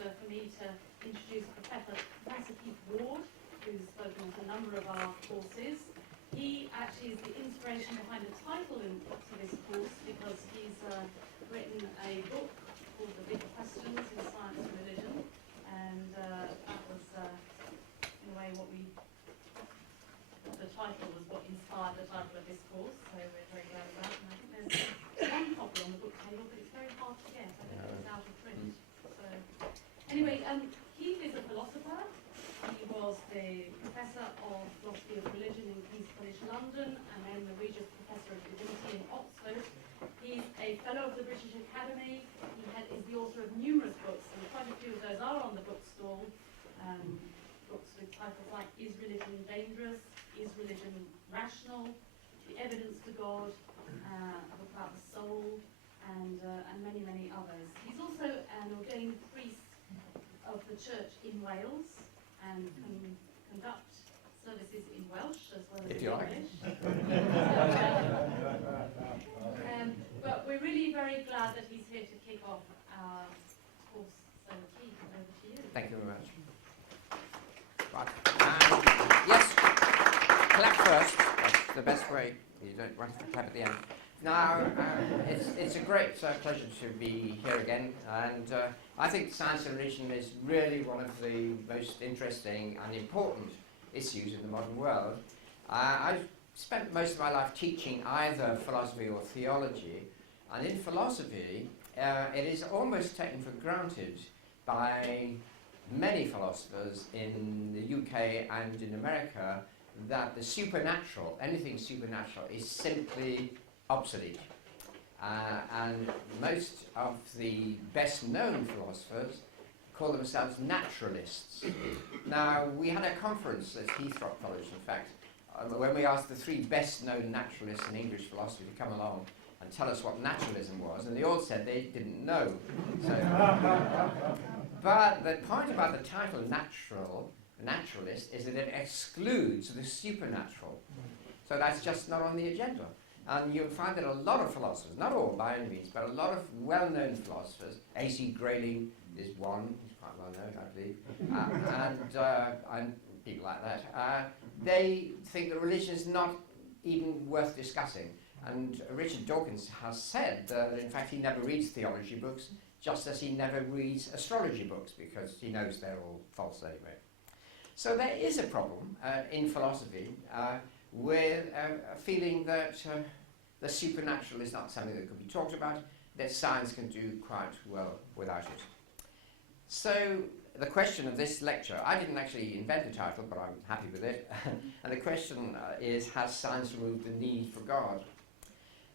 pleasure for me to introduce Professor Keith Ward, who's spoken at a number of our courses. He actually is the inspiration behind the title to this course, because he's written a book called The Big Questions in Science and Religion, and that was, in a way, the title was what inspired the title of this course, so we're very glad of that. And I think there's one copy on the book table, but it's very hard to get. I don't think it's out of print. So, anyway, Keith is a philosopher. He was the Professor of Philosophy of Religion in King's College London, and then the Regius Professor of Divinity in Oxford. He's a Fellow of the British Academy. He is the author of numerous books, and quite a few of those are on the bookstall. Books with titles like Is Religion Dangerous? Is Religion Rational? The Evidence to God, a book about the soul, and many, many others. He's also an ordained priest of the church in Wales and can conduct services in Welsh as well as in English. But we're really very glad that he's here to kick off our course. So, Keith, over to you. Thank you very much. Right. Yes, clap first. That's the best way. You don't want to clap at the end. Now, it's a great pleasure to be here again, and I think science and religion is really one of the most interesting and important issues in the modern world. I've spent most of my life teaching either philosophy or theology, and in philosophy, it is almost taken for granted by many philosophers in the UK and in America that the supernatural, anything supernatural, is simply obsolete. And most of the best known philosophers call themselves naturalists. Now, we had a conference at Heathrow College, in fact, when we asked the three best known naturalists in English philosophy to come along and tell us what naturalism was, and they all said they didn't know. So, but the point about the title naturalist is that it excludes the supernatural. So that's just not on the agenda. And you'll find that a lot of philosophers, not all by any means, but a lot of well-known philosophers, A.C. Grayling is one, he's quite well known, I believe, and people like that, they think that religion is not even worth discussing. And Richard Dawkins has said that, in fact, he never reads theology books, just as he never reads astrology books, because he knows they're all false anyway. So there is a problem in philosophy with a feeling that the supernatural is not something that could be talked about, that science can do quite well without it. So the question of this lecture, I didn't actually invent the title, but I'm happy with it, and the question is, has science removed the need for God?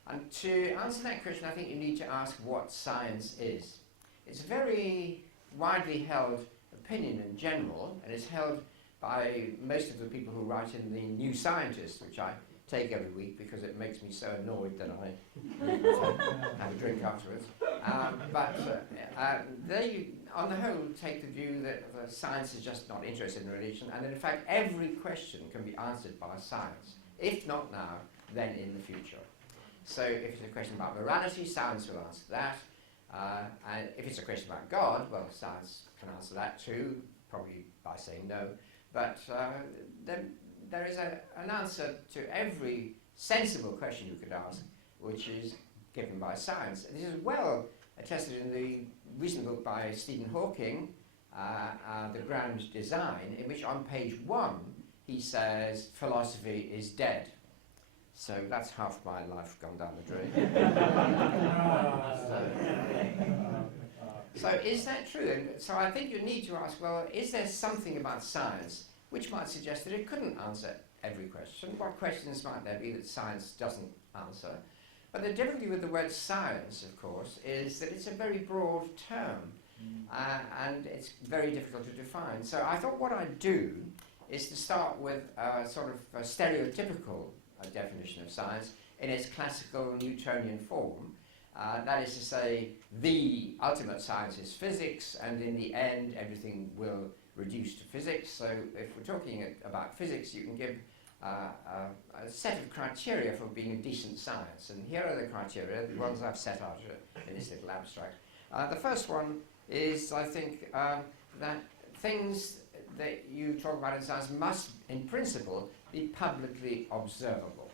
And to answer that question, I think you need to ask what science is. It's a very widely held opinion in general, and it's held by most of the people who write in the New Scientist, which I take every week because it makes me so annoyed that I have a drink afterwards. They, on the whole, take the view that science is just not interested in religion, and that in fact every question can be answered by science. If not now, then in the future. So if it's a question about morality, science will answer that. And if it's a question about God, well, science can answer that too, probably by saying no. But then there is an answer to every sensible question you could ask, which is given by science. This is well attested in the recent book by Stephen Hawking, The Grand Design, in which on page 1 he says philosophy is dead. So that's half my life gone down the drain. So is that true? And so I think you need to ask, well, is there something about science which might suggest that it couldn't answer every question? What questions might there be that science doesn't answer? But the difficulty with the word science, of course, is that it's a very broad term, and it's very difficult to define. So I thought what I'd do is to start with a sort of a stereotypical definition of science in its classical Newtonian form. That is to say, the ultimate science is physics, and in the end everything will reduce to physics. So if we're talking about physics, you can give a set of criteria for being a decent science, and here are the criteria, the ones I've set out in this little abstract. The first one is, I think, that things that you talk about in science must, in principle, be publicly observable.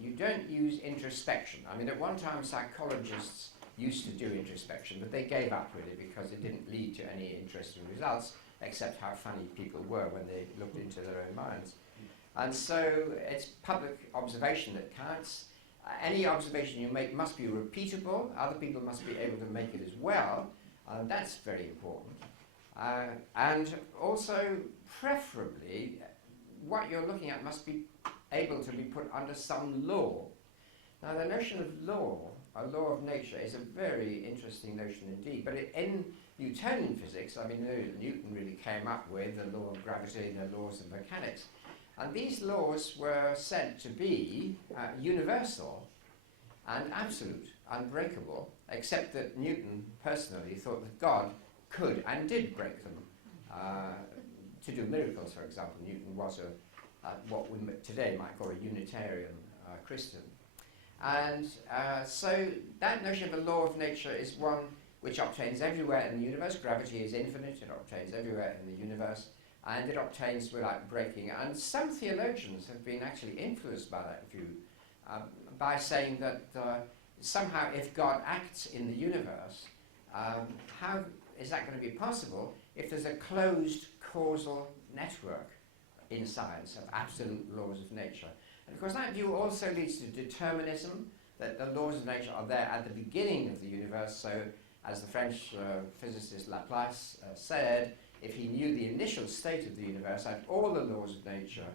You don't use introspection. I mean, at one time, psychologists used to do introspection, but they gave up really because it didn't lead to any interesting results, except how funny people were when they looked into their own minds. And so it's public observation that counts. Any observation you make must be repeatable. Other people must be able to make it as well. That's very important. And also, preferably, what you're looking at must be able to be put under some law. Now, the notion of law, a law of nature, is a very interesting notion indeed. But in Newtonian physics, I mean, Newton really came up with the law of gravity and the laws of mechanics. And these laws were said to be universal and absolute, unbreakable, except that Newton personally thought that God could and did break them. To do miracles, for example, Newton was what we today might call a Unitarian Christian. And so that notion of a law of nature is one which obtains everywhere in the universe. Gravity is infinite, it obtains everywhere in the universe, and it obtains without breaking. And some theologians have been actually influenced by that view, by saying that somehow if God acts in the universe, how is that going to be possible if there's a closed causal network in science of absolute laws of nature? And of course that view also leads to determinism, that the laws of nature are there at the beginning of the universe. So as the French physicist Laplace said, if he knew the initial state of the universe and all the laws of nature,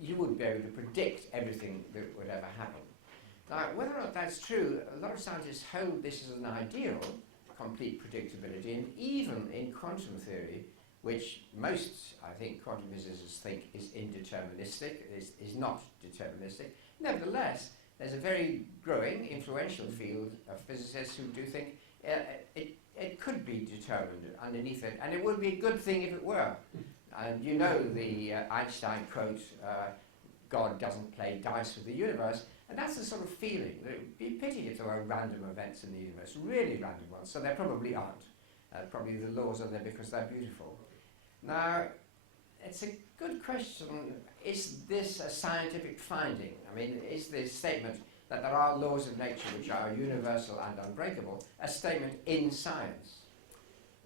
you would be able to predict everything that would ever happen. Now, whether or not that's true, a lot of scientists hold this as an ideal, complete predictability, and even in quantum theory, which most, I think, quantum physicists think is indeterministic, is not deterministic. Nevertheless, there's a very growing, influential field of physicists who do think it could be determined underneath it, and it would be a good thing if it were. And you know the Einstein quote, God doesn't play dice with the universe, and that's the sort of feeling that it would be a pity if there were random events in the universe, really random ones, so there probably aren't. Probably the laws are there because they're beautiful. Now, it's a good question, is this a scientific finding? I mean, is this statement that there are laws of nature which are universal and unbreakable a statement in science?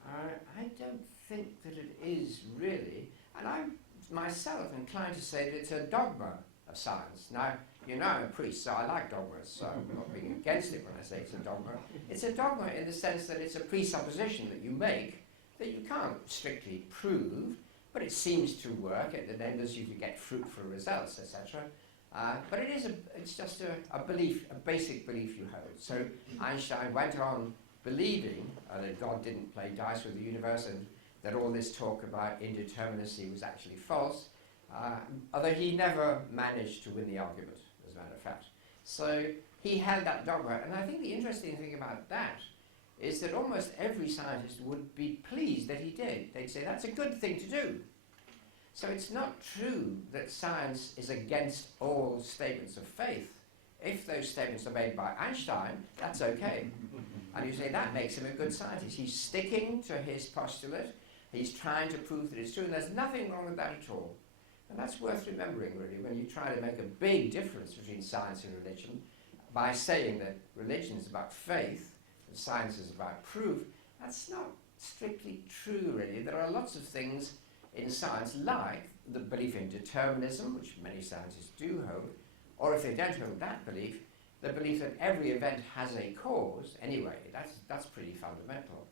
I don't think that it is really, and I'm myself inclined to say that it's a dogma of science. Now, you know I'm a priest, so I like dogmas, so I'm not being against it when I say it's a dogma. It's a dogma in the sense that it's a presupposition that you make that you can't strictly prove, but it seems to work, it enables you to get fruitful results, etc. But it's just a belief, a basic belief you hold. So Einstein went on believing that God didn't play dice with the universe and that all this talk about indeterminacy was actually false, although he never managed to win the argument, as a matter of fact. So he held that dogma, and I think the interesting thing about that is that almost every scientist would be pleased that he did. They'd say, that's a good thing to do. So it's not true that science is against all statements of faith. If those statements are made by Einstein, that's okay. And you say that makes him a good scientist. He's sticking to his postulate, he's trying to prove that it's true, and there's nothing wrong with that at all. And that's worth remembering, really, when you try to make a big difference between science and religion by saying that religion is about faith and science is about proof. That's not strictly true, really. There are lots of things in science, like the belief in determinism, which many scientists do hold, or if they don't hold that belief, the belief that every event has a cause. Anyway, that's pretty fundamental.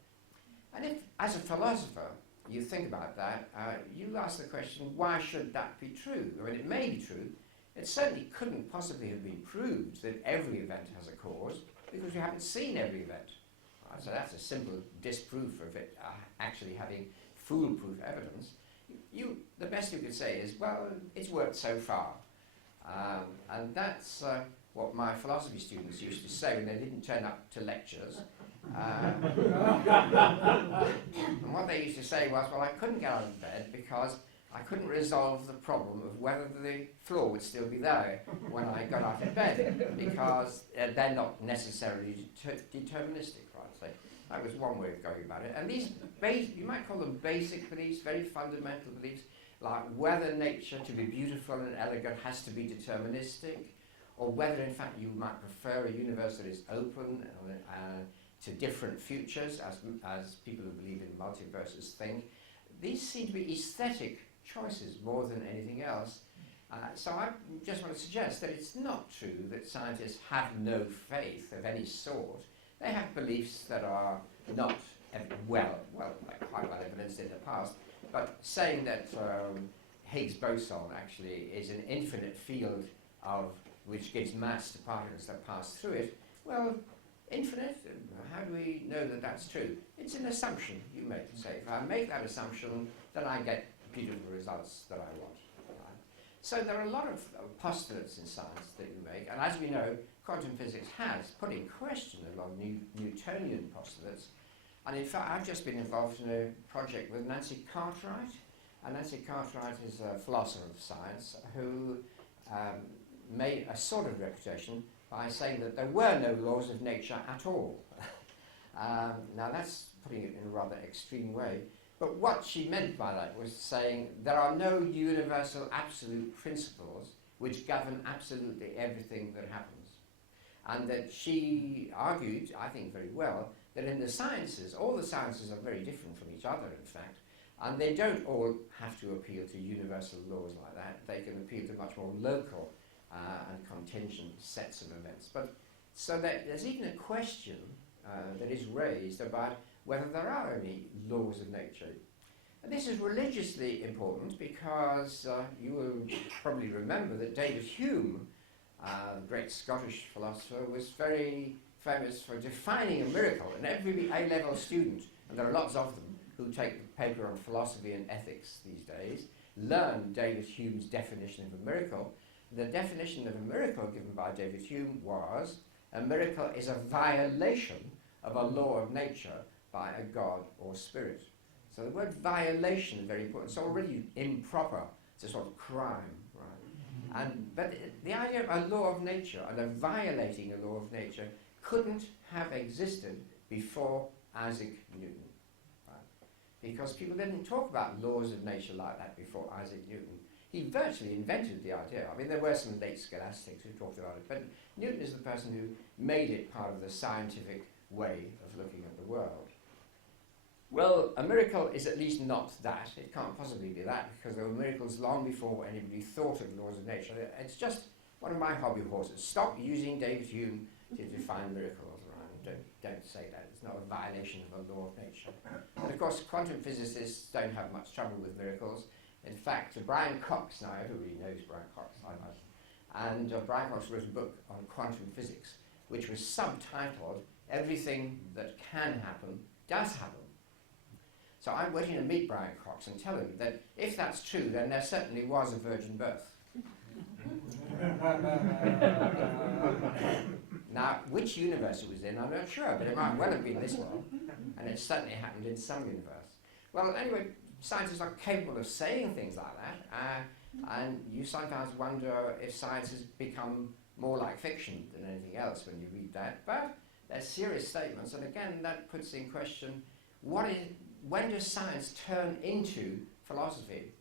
And if, as a philosopher, you think about that, you ask the question, why should that be true? I mean, it may be true. It certainly couldn't possibly have been proved that every event has a cause, because we haven't seen every event. So that's a simple disproof of it actually having foolproof evidence. The best you could say is, well, it's worked so far. And that's what my philosophy students used to say when they didn't turn up to lectures. And what they used to say was, well, I couldn't get out of bed because I couldn't resolve the problem of whether the floor would still be there when I got out of bed, because they're not necessarily deterministic, right? So That was one way of going about it. And these, you might call them basic beliefs, very fundamental beliefs, like whether nature to be beautiful and elegant has to be deterministic, or whether in fact you might prefer a universe that is open to different futures, as people who believe in multiverses think. These seem to be aesthetic choices more than anything else. So I just want to suggest that it's not true that scientists have no faith of any sort. They have beliefs that are not quite well evidenced in the past, but saying that Higgs boson actually is an infinite field which gives mass to particles that pass through it, well, infinite, how do we know that that's true? It's an assumption you make. Say, if I make that assumption, then I get beautiful results that I want. Right? So there are a lot of postulates in science that you make, and as we know, quantum physics has put in question a lot of Newtonian postulates. And in fact, I've just been involved in a project with Nancy Cartwright. And Nancy Cartwright is a philosopher of science who made a sort of reputation by saying that there were no laws of nature at all. Now that's putting it in a rather extreme way. But what she meant by that was saying there are no universal absolute principles which govern absolutely everything that happens. And that she argued, I think very well, that in the sciences, all the sciences are very different from each other, in fact, and they don't all have to appeal to universal laws like that. They can appeal to much more local and contingent sets of events. But so that there's even a question that is raised about whether there are any laws of nature. And this is religiously important because you will probably remember that David Hume, the great Scottish philosopher, was very famous for defining a miracle. And every A-level student, and there are lots of them who take the paper on philosophy and ethics these days, learn David Hume's definition of a miracle. The definition of a miracle given by David Hume was, a miracle is a violation of a law of nature by a god or spirit. So the word violation is very important. It's already improper. It's a sort of crime, right? But the idea of a law of nature and of violating a law of nature couldn't have existed before Isaac Newton. Right? Because people didn't talk about laws of nature like that before Isaac Newton. He virtually invented the idea. I mean, there were some late scholastics who talked about it, but Newton is the person who made it part of the scientific way of looking at the world. Well, a miracle is at least not that. It can't possibly be that, because there were miracles long before anybody thought of laws of nature. It's just one of my hobby horses. Stop using David Hume to define miracles, right? Don't say that. It's not a violation of a law of nature. And of course, quantum physicists don't have much trouble with miracles. In fact, Brian Cox, now everybody knows Brian Cox, I imagine, and Brian Cox wrote a book on quantum physics, which was subtitled, Everything That Can Happen Does Happen. So I'm waiting to meet Brian Cox and tell him that if that's true, then there certainly was a virgin birth. Now, which universe it was in, I'm not sure, but it might well have been this one, and it certainly happened in some universe. Well, anyway, scientists are capable of saying things like that, and you sometimes wonder if science has become more like fiction than anything else when you read that, but they're serious statements, and again, that puts in question, when does science turn into philosophy?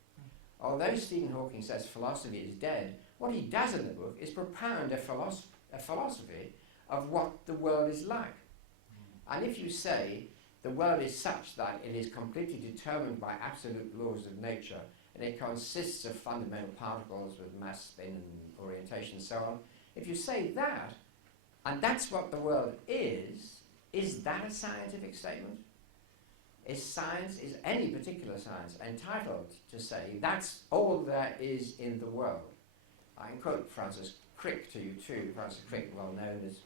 Although Stephen Hawking says philosophy is dead, what he does in the book is propound a philosophy of what the world is like. And if you say the world is such that it is completely determined by absolute laws of nature, and it consists of fundamental particles with mass, spin, and orientation and so on, if you say that, and that's what the world is that a scientific statement? Is any particular science entitled to say that's all there is in the world? I can quote Francis Crick to you too. Francis Crick, well known as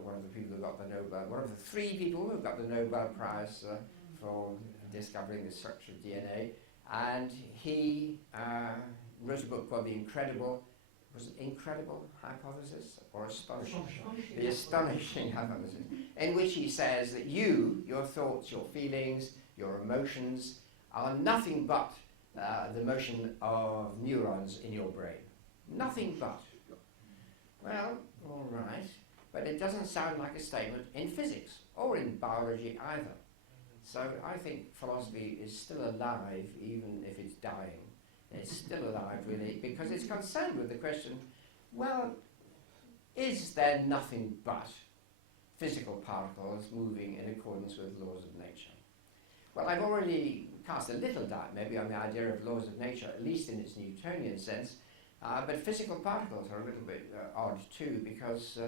one of the people who got the Nobel, one of the 3 people who got the Nobel Prize for discovering the structure of DNA, and he wrote a book called Was it Incredible Hypothesis or Astonishing? The Astonishing Hypothesis, in which he says that your thoughts, your feelings, your emotions are nothing but the motion of neurons in your brain. Nothing but. Well, all right. But but it doesn't sound like a statement in physics or in biology either. So I think philosophy is still alive even if it's dying. It's still alive really because it's concerned with the question, well, is there nothing but physical particles moving in accordance with laws of nature? Well, I've already cast a little doubt maybe on the idea of laws of nature, at least in its Newtonian sense, but physical particles are a little bit odd too because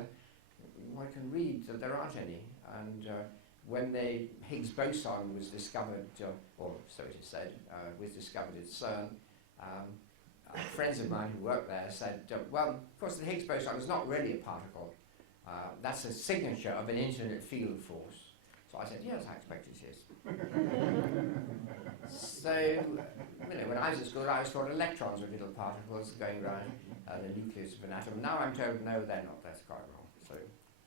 one can read that there aren't any, and when the Higgs boson was discovered, or so it is said, was discovered at CERN, friends of mine who worked there said, well, of course the Higgs boson is not really a particle. That's a signature of an infinite field force. So I said, yes, I expect it is. So, when I was at school, I was taught electrons were little particles going around the nucleus of an atom. Now I'm told, no, they're not. That's quite wrong. So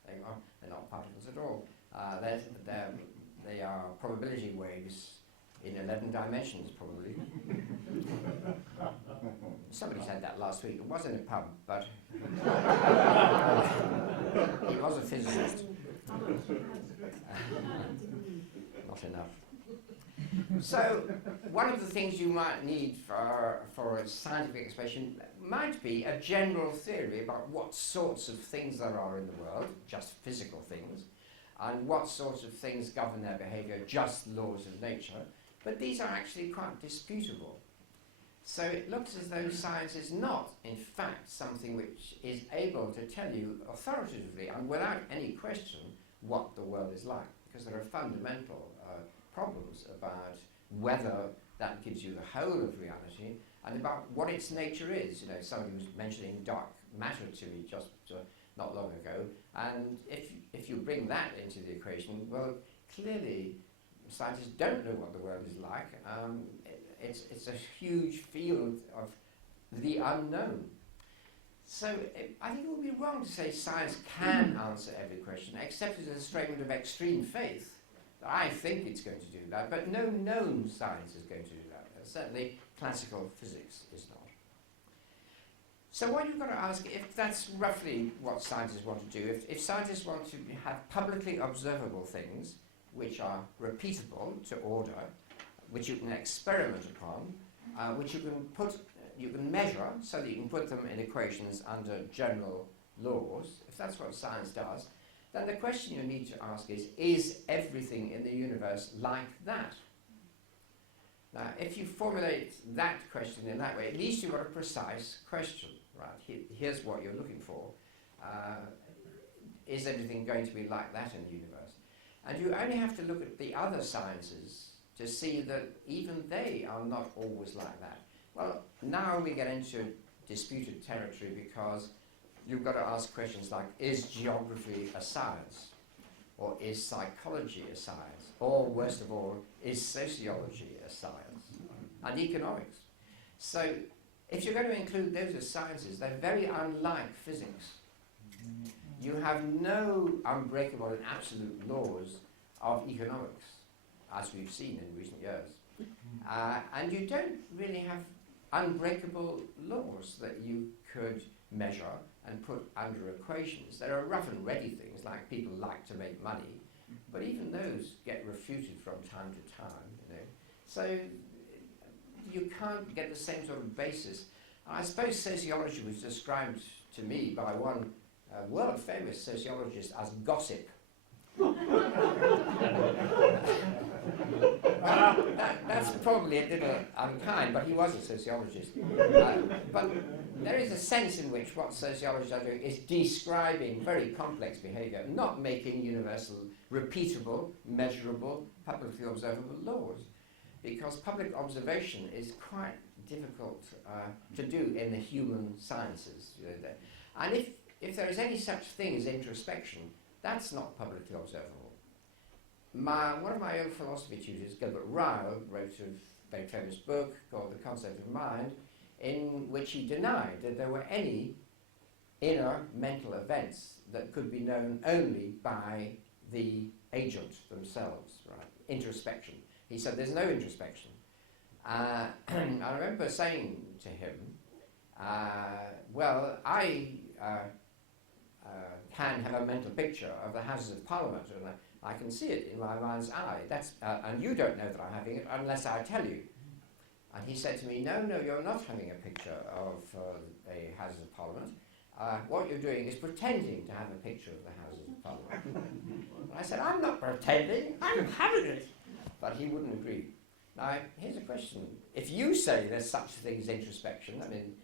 they're not particles at all. They are probability waves in 11 dimensions, probably. Somebody said that last week. It was in a pub, but he was a physicist. Not enough. So, one of the things you might need for a scientific explanation might be a general theory about what sorts of things there are in the world, just physical things, and what sorts of things govern their behavior, just laws of nature. But these are actually quite disputable. So it looks as though science is not, in fact, something which is able to tell you authoritatively and without any question what the world is like, because there are fundamental problems about whether that gives you the whole of reality and about what its nature is. Somebody was mentioning dark matter to me just not long ago, and if you bring that into the equation, well, clearly scientists don't know what the world is like. It's a huge field of the unknown. So I think it would be wrong to say science can answer every question, except as a statement of extreme faith. I think it's going to do that, but no known science is going to do that. Certainly classical physics is not. So what you've got to ask, if that's roughly what scientists want to do, if scientists want to have publicly observable things which are repeatable to order, which you can experiment upon, which you can measure so that you can put them in equations under general laws, if that's what science does, then the question you need to ask is everything in the universe like that? Now, if you formulate that question in that way, at least you've got a precise question, right? Here's what you're looking for. Is everything going to be like that in the universe? And you only have to look at the other sciences to see that even they are not always like that. Well, now we get into disputed territory because you've got to ask questions like, is geography a science? Or is psychology a science? Or, worst of all, is sociology a science? And economics. So, if you're going to include those as sciences, they're very unlike physics. You have no unbreakable and absolute laws of economics, as we've seen in recent years. And you don't really have unbreakable laws that you could measure and put under equations. There are rough and ready things, like people like to make money, but even those get refuted from time to time, So you can't get the same sort of basis. I suppose sociology was described to me by one world-famous sociologist as gossip. That's probably a little unkind, but he was a sociologist. But there is a sense in which what sociologists are doing is describing very complex behavior, not making universal, repeatable, measurable, publicly observable laws. Because public observation is quite difficult to do in the human sciences. And if there is any such thing as introspection, that's not publicly observable. One of my old philosophy tutors, Gilbert Ryle, wrote a very famous book called The Concept of Mind, in which he denied that there were any inner mental events that could be known only by the agent themselves, right? Introspection. He said there's no introspection. I remember saying to him, well, I can have a mental picture of the Houses of Parliament, and I can see it in my mind's eye. And you don't know that I'm having it unless I tell you. And he said to me, no, you're not having a picture of the Houses of Parliament. What you're doing is pretending to have a picture of the Houses of Parliament. And I said, I'm not pretending, I'm having it. But he wouldn't agree. Now, here's a question. If you say there's such a thing as introspection, I mean,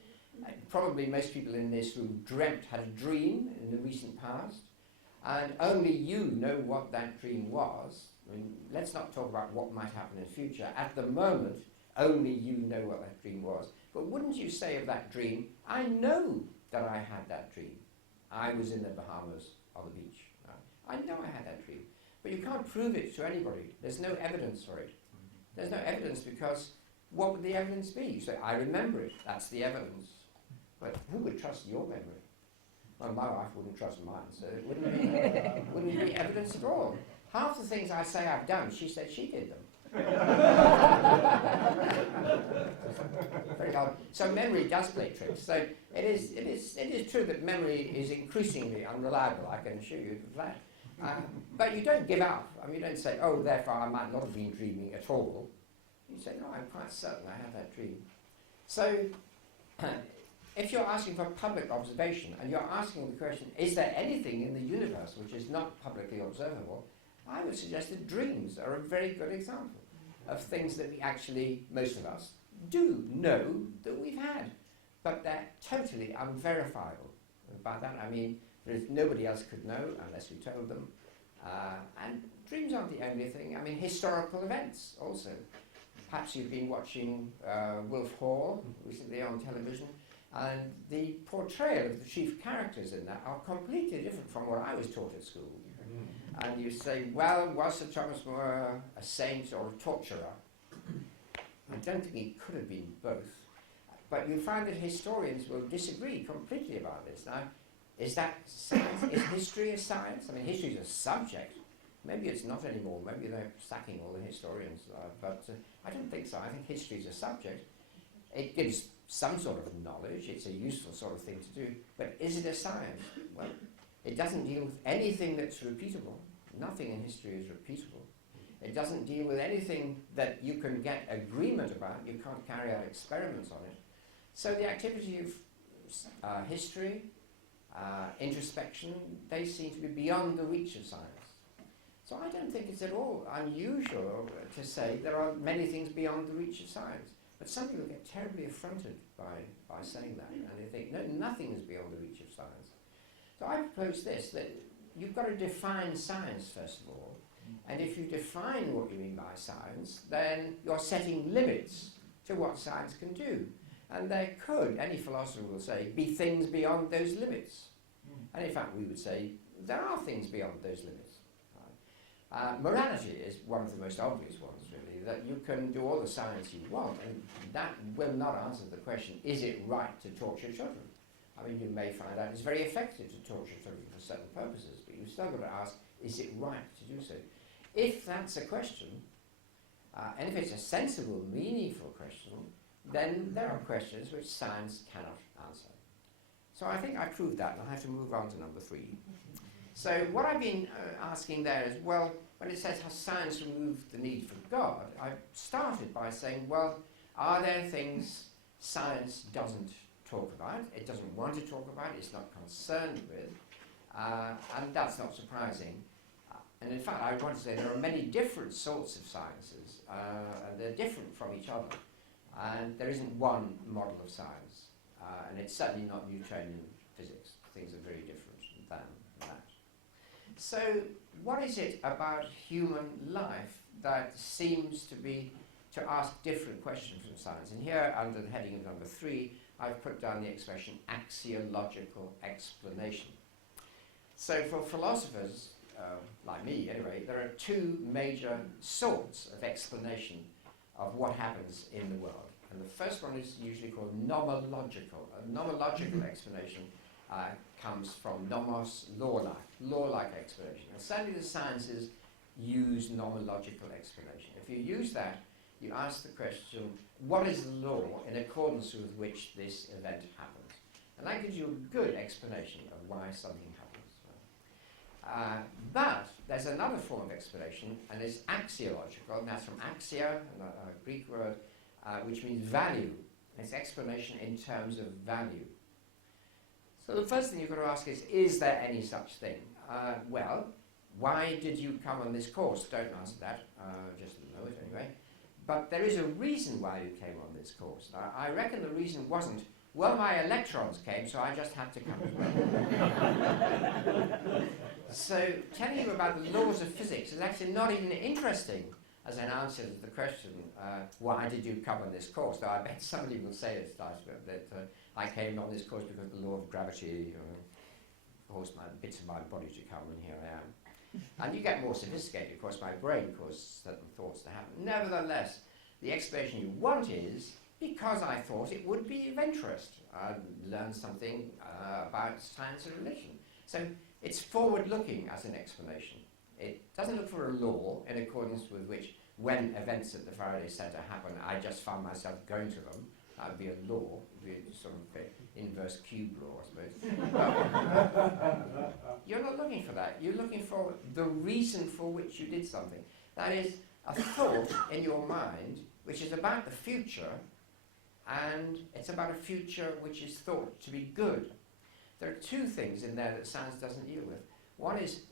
probably most people in this room had a dream in the recent past, and only you know what that dream was. I mean, let's not talk about what might happen in the future. At the moment, only you know what that dream was. But wouldn't you say of that dream, I know that I had that dream. I was in the Bahamas on the beach. I know I had that dream. But you can't prove it to anybody. There's no evidence for it. There's no evidence because what would the evidence be? You say, I remember it. That's the evidence. But who would trust your memory? Well, my wife wouldn't trust mine, so it wouldn't be evidence at all. Half the things I say I've done, she said she did them. Very odd. So memory does play tricks. So it is true that memory is increasingly unreliable. I can assure you of that. But you don't give up. I mean, you don't say, oh, therefore I might not have been dreaming at all. You say, no, I'm quite certain I had that dream. So if you're asking for public observation and you're asking the question, is there anything in the universe which is not publicly observable, I would suggest that dreams are a very good example of things that we actually, most of us, do know that we've had. But they're totally unverifiable. By that I mean, nobody else could know unless we told them. And dreams aren't the only thing. I mean, historical events also. Perhaps you've been watching Wolf Hall recently on television, and the portrayal of the chief characters in that are completely different from what I was taught at school. And you say, well, was Sir Thomas More a saint or a torturer? I don't think he could have been both. But you find that historians will disagree completely about this. Now, is that science? Is history a science? I mean, history is a subject. Maybe it's not anymore. Maybe they're sacking all the historians. But I don't think so. I think history is a subject. It gives some sort of knowledge. It's a useful sort of thing to do. But is it a science? Well, it doesn't deal with anything that's repeatable. Nothing in history is repeatable. It doesn't deal with anything that you can get agreement about. You can't carry out experiments on it. So the activity of history, introspection, they seem to be beyond the reach of science. So I don't think it's at all unusual to say there are many things beyond the reach of science. But some people get terribly affronted by saying that, and they think, no, nothing is beyond the reach of science. So I propose this, that you've got to define science first of all, and if you define what you mean by science, then you're setting limits to what science can do. And there could, any philosopher will say, be things beyond those limits. And in fact, we would say, there are things beyond those limits. Morality is one of the most obvious ones, really, that you can do all the science you want, and that will not answer the question, is it right to torture children? I mean, you may find out it's very effective to torture children for certain purposes, but you've still got to ask, is it right to do so? If that's a question, and if it's a sensible, meaningful question, then there are questions which science cannot answer. So I think I proved that, and I'll have to move on to number 3. So what I've been asking there is, well, when it says, has science removed the need for God? I started by saying, well, are there things science doesn't talk about, it doesn't want to talk about, it's not concerned with, and that's not surprising. And in fact, I want to say there are many different sorts of sciences, and they're different from each other, and there isn't one model of science, and it's certainly not Newtonian physics. Things are very different than that. So what is it about human life that seems to ask different questions from science? And here, under the heading of number 3, I've put down the expression axiological explanation. So for philosophers, like me anyway, there are 2 major sorts of explanation of what happens in the world. And the first one is usually called nomological. A nomological explanation comes from nomos, law-like explanation. And certainly the sciences use nomological explanation. If you use that, you ask the question, what is the law in accordance with which this event happens? And that gives you a good explanation of why something happens. But there's another form of explanation, and it's axiological, and that's from axia, a Greek word, which means value. It's explanation in terms of value. So the first thing you've got to ask is there any such thing? Well, why did you come on this course? Don't answer that, just know it anyway. But there is a reason why you came on this course. Now, I reckon the reason wasn't, well, my electrons came, so I just had to come as well. So telling you about the laws of physics is actually not even interesting as an answer to the question, why did you come on this course? Though I bet somebody will say this, that I came on this course because of the law of gravity caused bits of my body to come, and here I am. And you get more sophisticated, of course, my brain caused certain thoughts to happen. Nevertheless, the explanation you want is because I thought it would be of interest. I'd learn something about science and religion. So it's forward-looking as an explanation. It doesn't look for a law in accordance with which, when events at the Faraday Centre happen, I just found myself going to them. That would be a law, it would be sort of inverse cube law, I suppose. You're not looking for that. You're looking for the reason for which you did something. That is a thought in your mind which is about the future, and it's about a future which is thought to be good. There are two things in there that science doesn't deal with. One is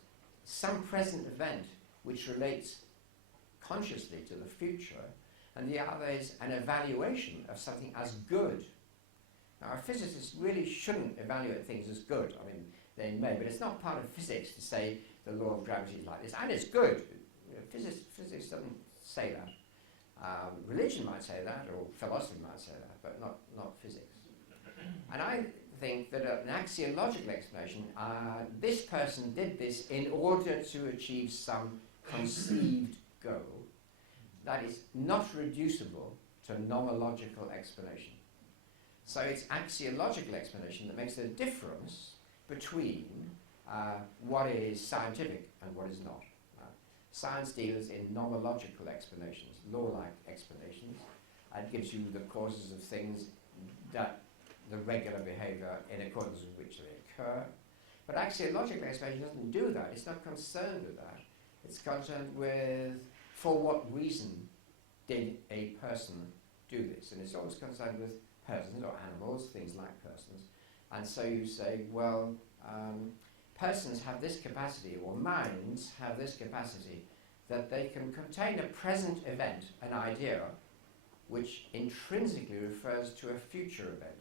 some present event which relates consciously to the future, and the other is an evaluation of something as good. Now, a physicist really shouldn't evaluate things as good. I mean, they may, but it's not part of physics to say the law of gravity is like this, and it's good. Physics doesn't say that. Religion might say that, or philosophy might say that, but not physics. And I think that an axiological explanation, this person did this in order to achieve some conceived goal that is not reducible to nomological explanation. So it's axiological explanation that makes a difference between what is scientific and what is not. Science deals in nomological explanations, law-like explanations. It gives you the causes of things, that the regular behavior in accordance with which they occur. But axiological explanation doesn't do that. It's not concerned with that. It's concerned with for what reason did a person do this. And it's always concerned with persons or animals, things like persons. And so you say, well, persons have this capacity, or minds have this capacity, that they can contain a present event, an idea, which intrinsically refers to a future event.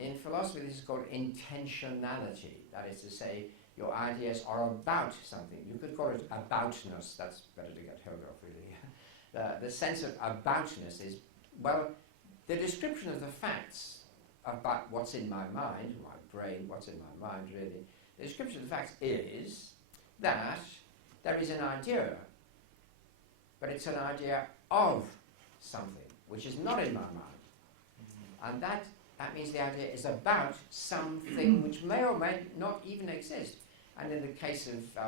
In philosophy, this is called intentionality. That is to say, your ideas are about something. You could call it aboutness. That's better to get hold of, really. The sense of aboutness is, well, the description of the facts about what's in my mind, my brain, what's in my mind, really. The description of the facts is that there is an idea, but it's an idea of something, which is not in my mind. And that means the idea is about something which may or may not even exist. And in the case of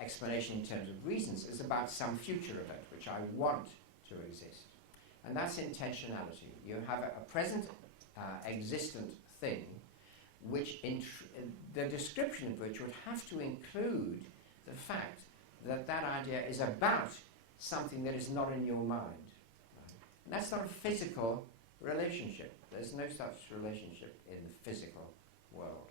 explanation in terms of reasons, it's about some future event which I want to exist. And that's intentionality. You have a present existent thing which the description of which would have to include the fact that that idea is about something that is not in your mind. And that's not a physical relationship. There's no such relationship in the physical world.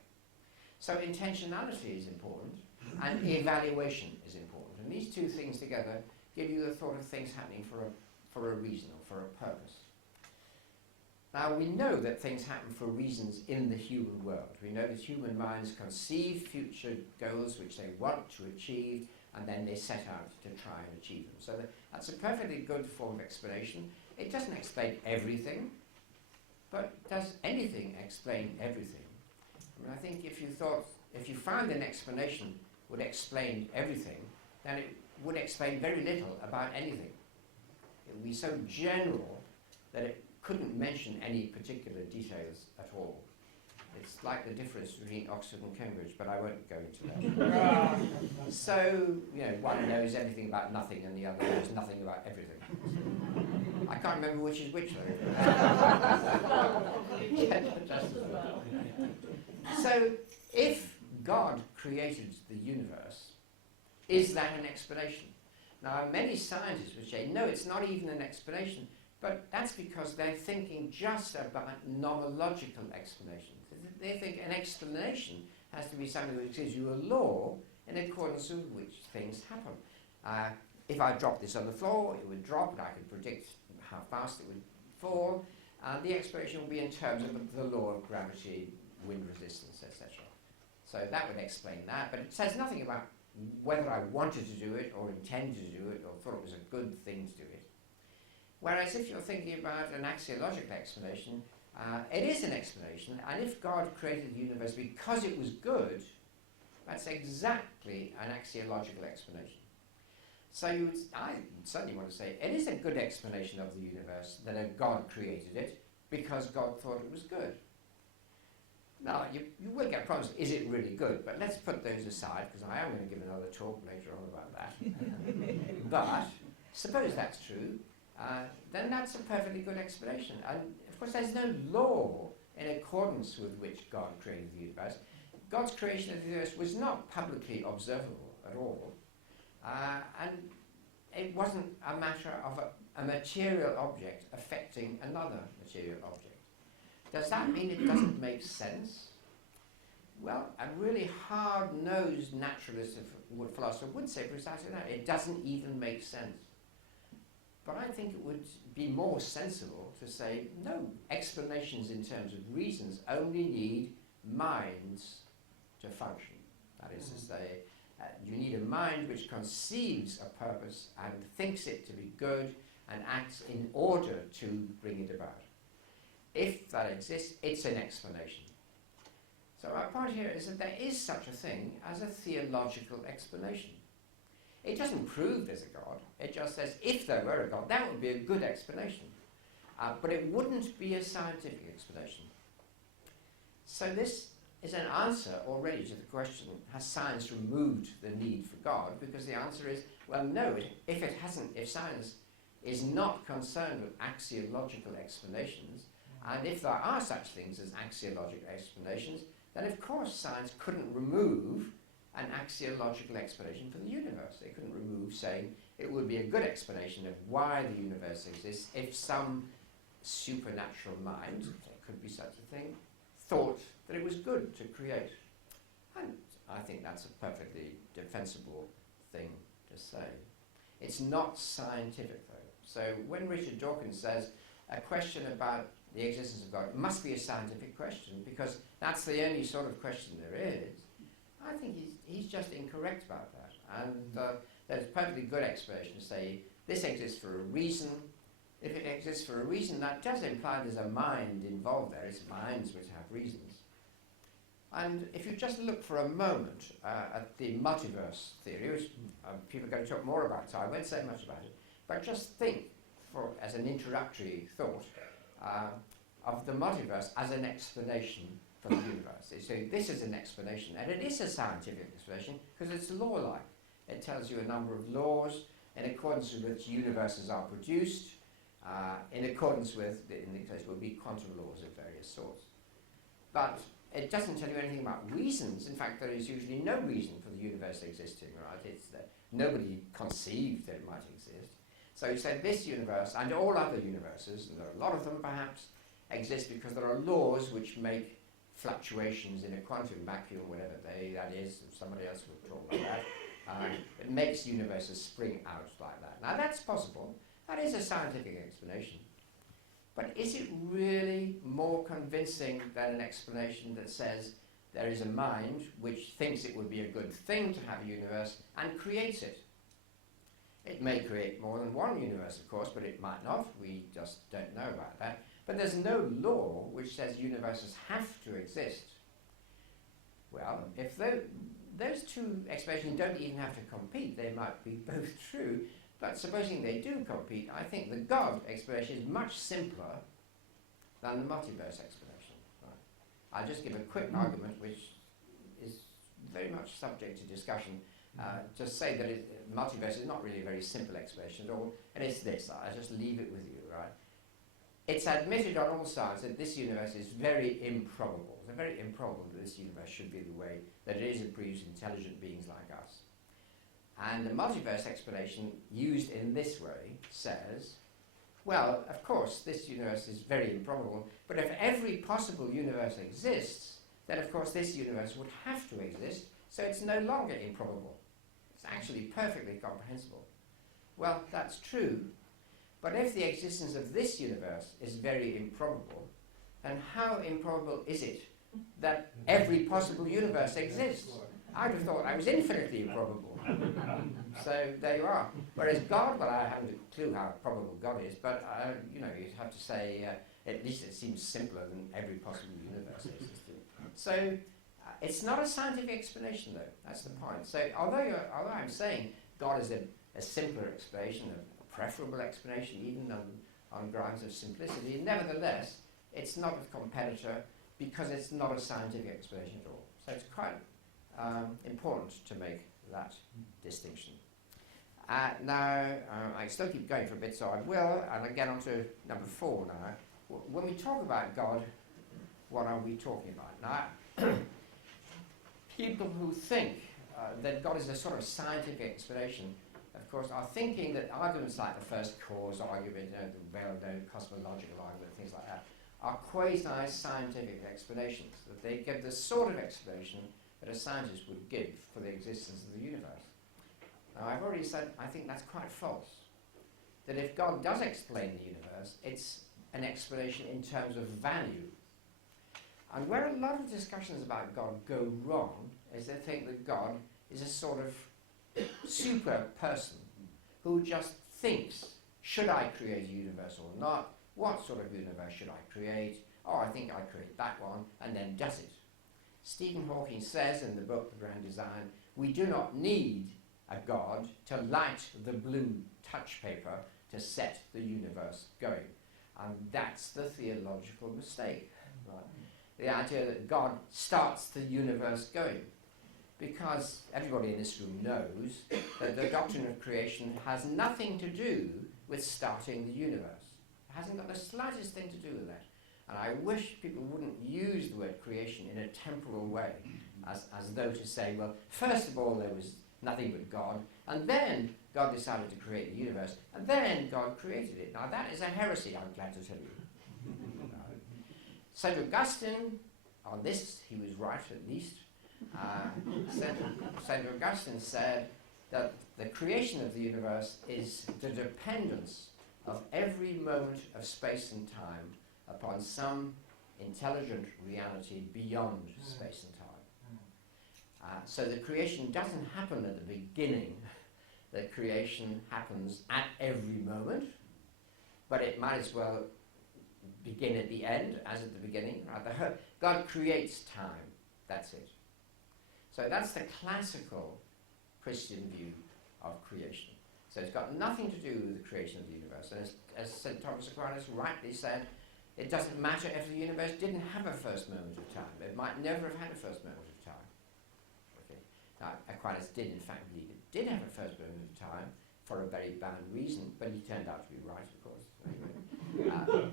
So intentionality is important, and evaluation is important. And these two things together give you the thought of things happening for a reason or for a purpose. Now, we know that things happen for reasons in the human world. We know that human minds conceive future goals which they want to achieve, and then they set out to try and achieve them. So that's a perfectly good form of explanation. It doesn't explain everything, but does anything explain everything? I mean, I think if you found an explanation would explain everything, then it would explain very little about anything. It would be so general that it couldn't mention any particular details at all. It's like the difference between Oxford and Cambridge, but I won't go into that. So, one knows everything about nothing and the other knows nothing about everything. I can't remember which is which, though. So, if God created the universe, is that an explanation? Now, many scientists would say, no, it's not even an explanation, but that's because they're thinking just about nomological explanations. They think an explanation has to be something that gives you a law in accordance with which things happen. If I drop this on the floor, it would drop, and I could predict how fast it would fall. The explanation would be in terms of the law of gravity, wind resistance, etc. So that would explain that, but it says nothing about whether I wanted to do it or intended to do it or thought it was a good thing to do it. Whereas if you're thinking about an axiological explanation, it is an explanation, and if God created the universe because it was good, that's exactly an axiological explanation. So I certainly want to say it is a good explanation of the universe that a God created it because God thought it was good. Now, you will get problems. Is it really good? But let's put those aside, because I am going to give another talk later on about that. But suppose that's true, then that's a perfectly good explanation. And of course, there's no law in accordance with which God created the universe. God's creation of the universe was not publicly observable at all. And it wasn't a matter of a material object affecting another material object. Does that mean it doesn't make sense? Well, a really hard-nosed naturalist or philosopher would say precisely that. It doesn't even make sense. But I think it would be more sensible to say, no, explanations in terms of reasons only need minds to function. That is to say, you need a mind which conceives a purpose and thinks it to be good and acts in order to bring it about. If that exists, it's an explanation. So my point here is that there is such a thing as a theological explanation. It doesn't prove there's a God. It just says if there were a God, that would be a good explanation. But it wouldn't be a scientific explanation. So this is an answer already to the question, has science removed the need for God? Because the answer is, well, no, if science is not concerned with axiological explanations, and if there are such things as axiological explanations, then of course science couldn't remove an axiological explanation for the universe. They couldn't remove saying it would be a good explanation of why the universe exists if some supernatural mind, there could be such a thing, thought that it was good to create. And I think that's a perfectly defensible thing to say. It's not scientific though. So when Richard Dawkins says a question about the existence of God must be a scientific question because that's the only sort of question there is, I think he's just incorrect about that. And there's a perfectly good explanation to say this exists for a reason. If it exists for a reason, that does imply there's a mind involved there. It's minds which have reasons. And if you just look for a moment at the multiverse theory, which people are going to talk more about, so I won't say much about it, but just think, as an introductory thought, of the multiverse as an explanation for the universe. So this is an explanation, and it is a scientific explanation because it's law-like. It tells you a number of laws in accordance with which universes are produced, in accordance with, in this case, would be quantum laws of various sorts. But it doesn't tell you anything about reasons. In fact, there is usually no reason for the universe existing, right? It's that nobody conceived that it might exist. So he said this universe and all other universes, and there are a lot of them perhaps, exist because there are laws which make fluctuations in a quantum vacuum, whatever that is, somebody else will talk about that. It makes universes spring out like that. Now that's possible. That is a scientific explanation. But is it really more convincing than an explanation that says there is a mind which thinks it would be a good thing to have a universe and creates it? It may create more than one universe, of course, but it might not. We just don't know about that. But there's no law which says universes have to exist. Well, if those two explanations don't even have to compete, they might be both true. But supposing they do compete, I think the God explanation is much simpler than the multiverse explanation. Right? I'll just give a quick argument which is very much subject to discussion. Just say that multiverse is not really a very simple explanation at all, and it's this. I'll just leave it with you, right? it's admitted on all sides that this universe is very improbable. It's very improbable that this universe should be the way that it is and produce intelligent beings like us. And the multiverse explanation used in this way says, well, of course, this universe is very improbable, but if every possible universe exists, then of course this universe would have to exist, so it's no longer improbable. It's actually perfectly comprehensible. Well, that's true, but if the existence of this universe is very improbable, then how improbable is it that every possible universe exists? I'd have thought I was infinitely improbable. So there you are. Whereas God, well, I haven't a clue how probable God is, but you'd have to say at least it seems simpler than every possible universe existed. So it's not a scientific explanation, though. That's the point. So although I'm saying God is a simpler explanation, a preferable explanation, even on grounds of simplicity, nevertheless, it's not a competitor because it's not a scientific explanation at all. So it's quite important to make that distinction. Now, I still keep going for a bit, so I will, and I get on to number 4 now. When we talk about God, what are we talking about? Now, people who think that God is a sort of scientific explanation, of course, are thinking that arguments like the first cause argument, the well-known cosmological argument, things like that, are quasi-scientific explanations, that they give the sort of explanation that a scientist would give for the existence of the universe. Now, I've already said I think that's quite false. That if God does explain the universe, it's an explanation in terms of value. And where a lot of discussions about God go wrong is they think that God is a sort of super person who just thinks, should I create a universe or not? What sort of universe should I create? Oh, I think I create that one, and then does it. Stephen Hawking says in the book, The Grand Design, we do not need a God to light the blue touch paper to set the universe going. And that's the theological mistake. Right? The idea that God starts the universe going. Because everybody in this room knows that the doctrine of creation has nothing to do with starting the universe. It hasn't got the slightest thing to do with that. And I wish people wouldn't use the word creation in a temporal way, as though to say, well, first of all there was nothing but God, and then God decided to create the universe, and then God created it. Now that is a heresy, I'm glad to tell you. St. Augustine, on this he was right at least. St. Augustine said that the creation of the universe is the dependence of every moment of space and time upon some intelligent reality beyond space and time. So the creation doesn't happen at the beginning. The creation happens at every moment, but it might as well begin at the end as at the beginning. Right? God creates time. That's it. So that's the classical Christian view of creation. So it's got nothing to do with the creation of the universe. And as St. Thomas Aquinas rightly said, it doesn't matter if the universe didn't have a first moment of time. It might never have had a first moment of time. Okay. Now, Aquinas did in fact believe it did have a first moment of time for a very bad reason, but he turned out to be right, of course. Anyway.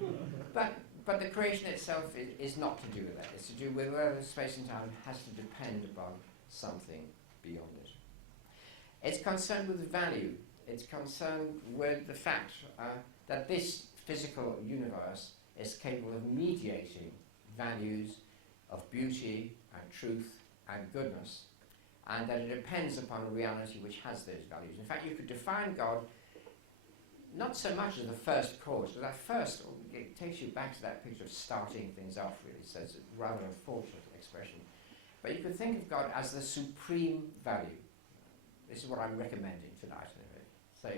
But the creation itself is not to do with that. It's to do with whether space and time has to depend upon something beyond it. It's concerned with value. It's concerned with the fact that this physical universe is capable of mediating values of beauty and truth and goodness, and that it depends upon a reality which has those values. In fact, you could define God not so much as the first cause, but that first, it takes you back to that picture of starting things off, really, so it's a rather unfortunate expression. But you could think of God as the supreme value. This is what I'm recommending tonight. So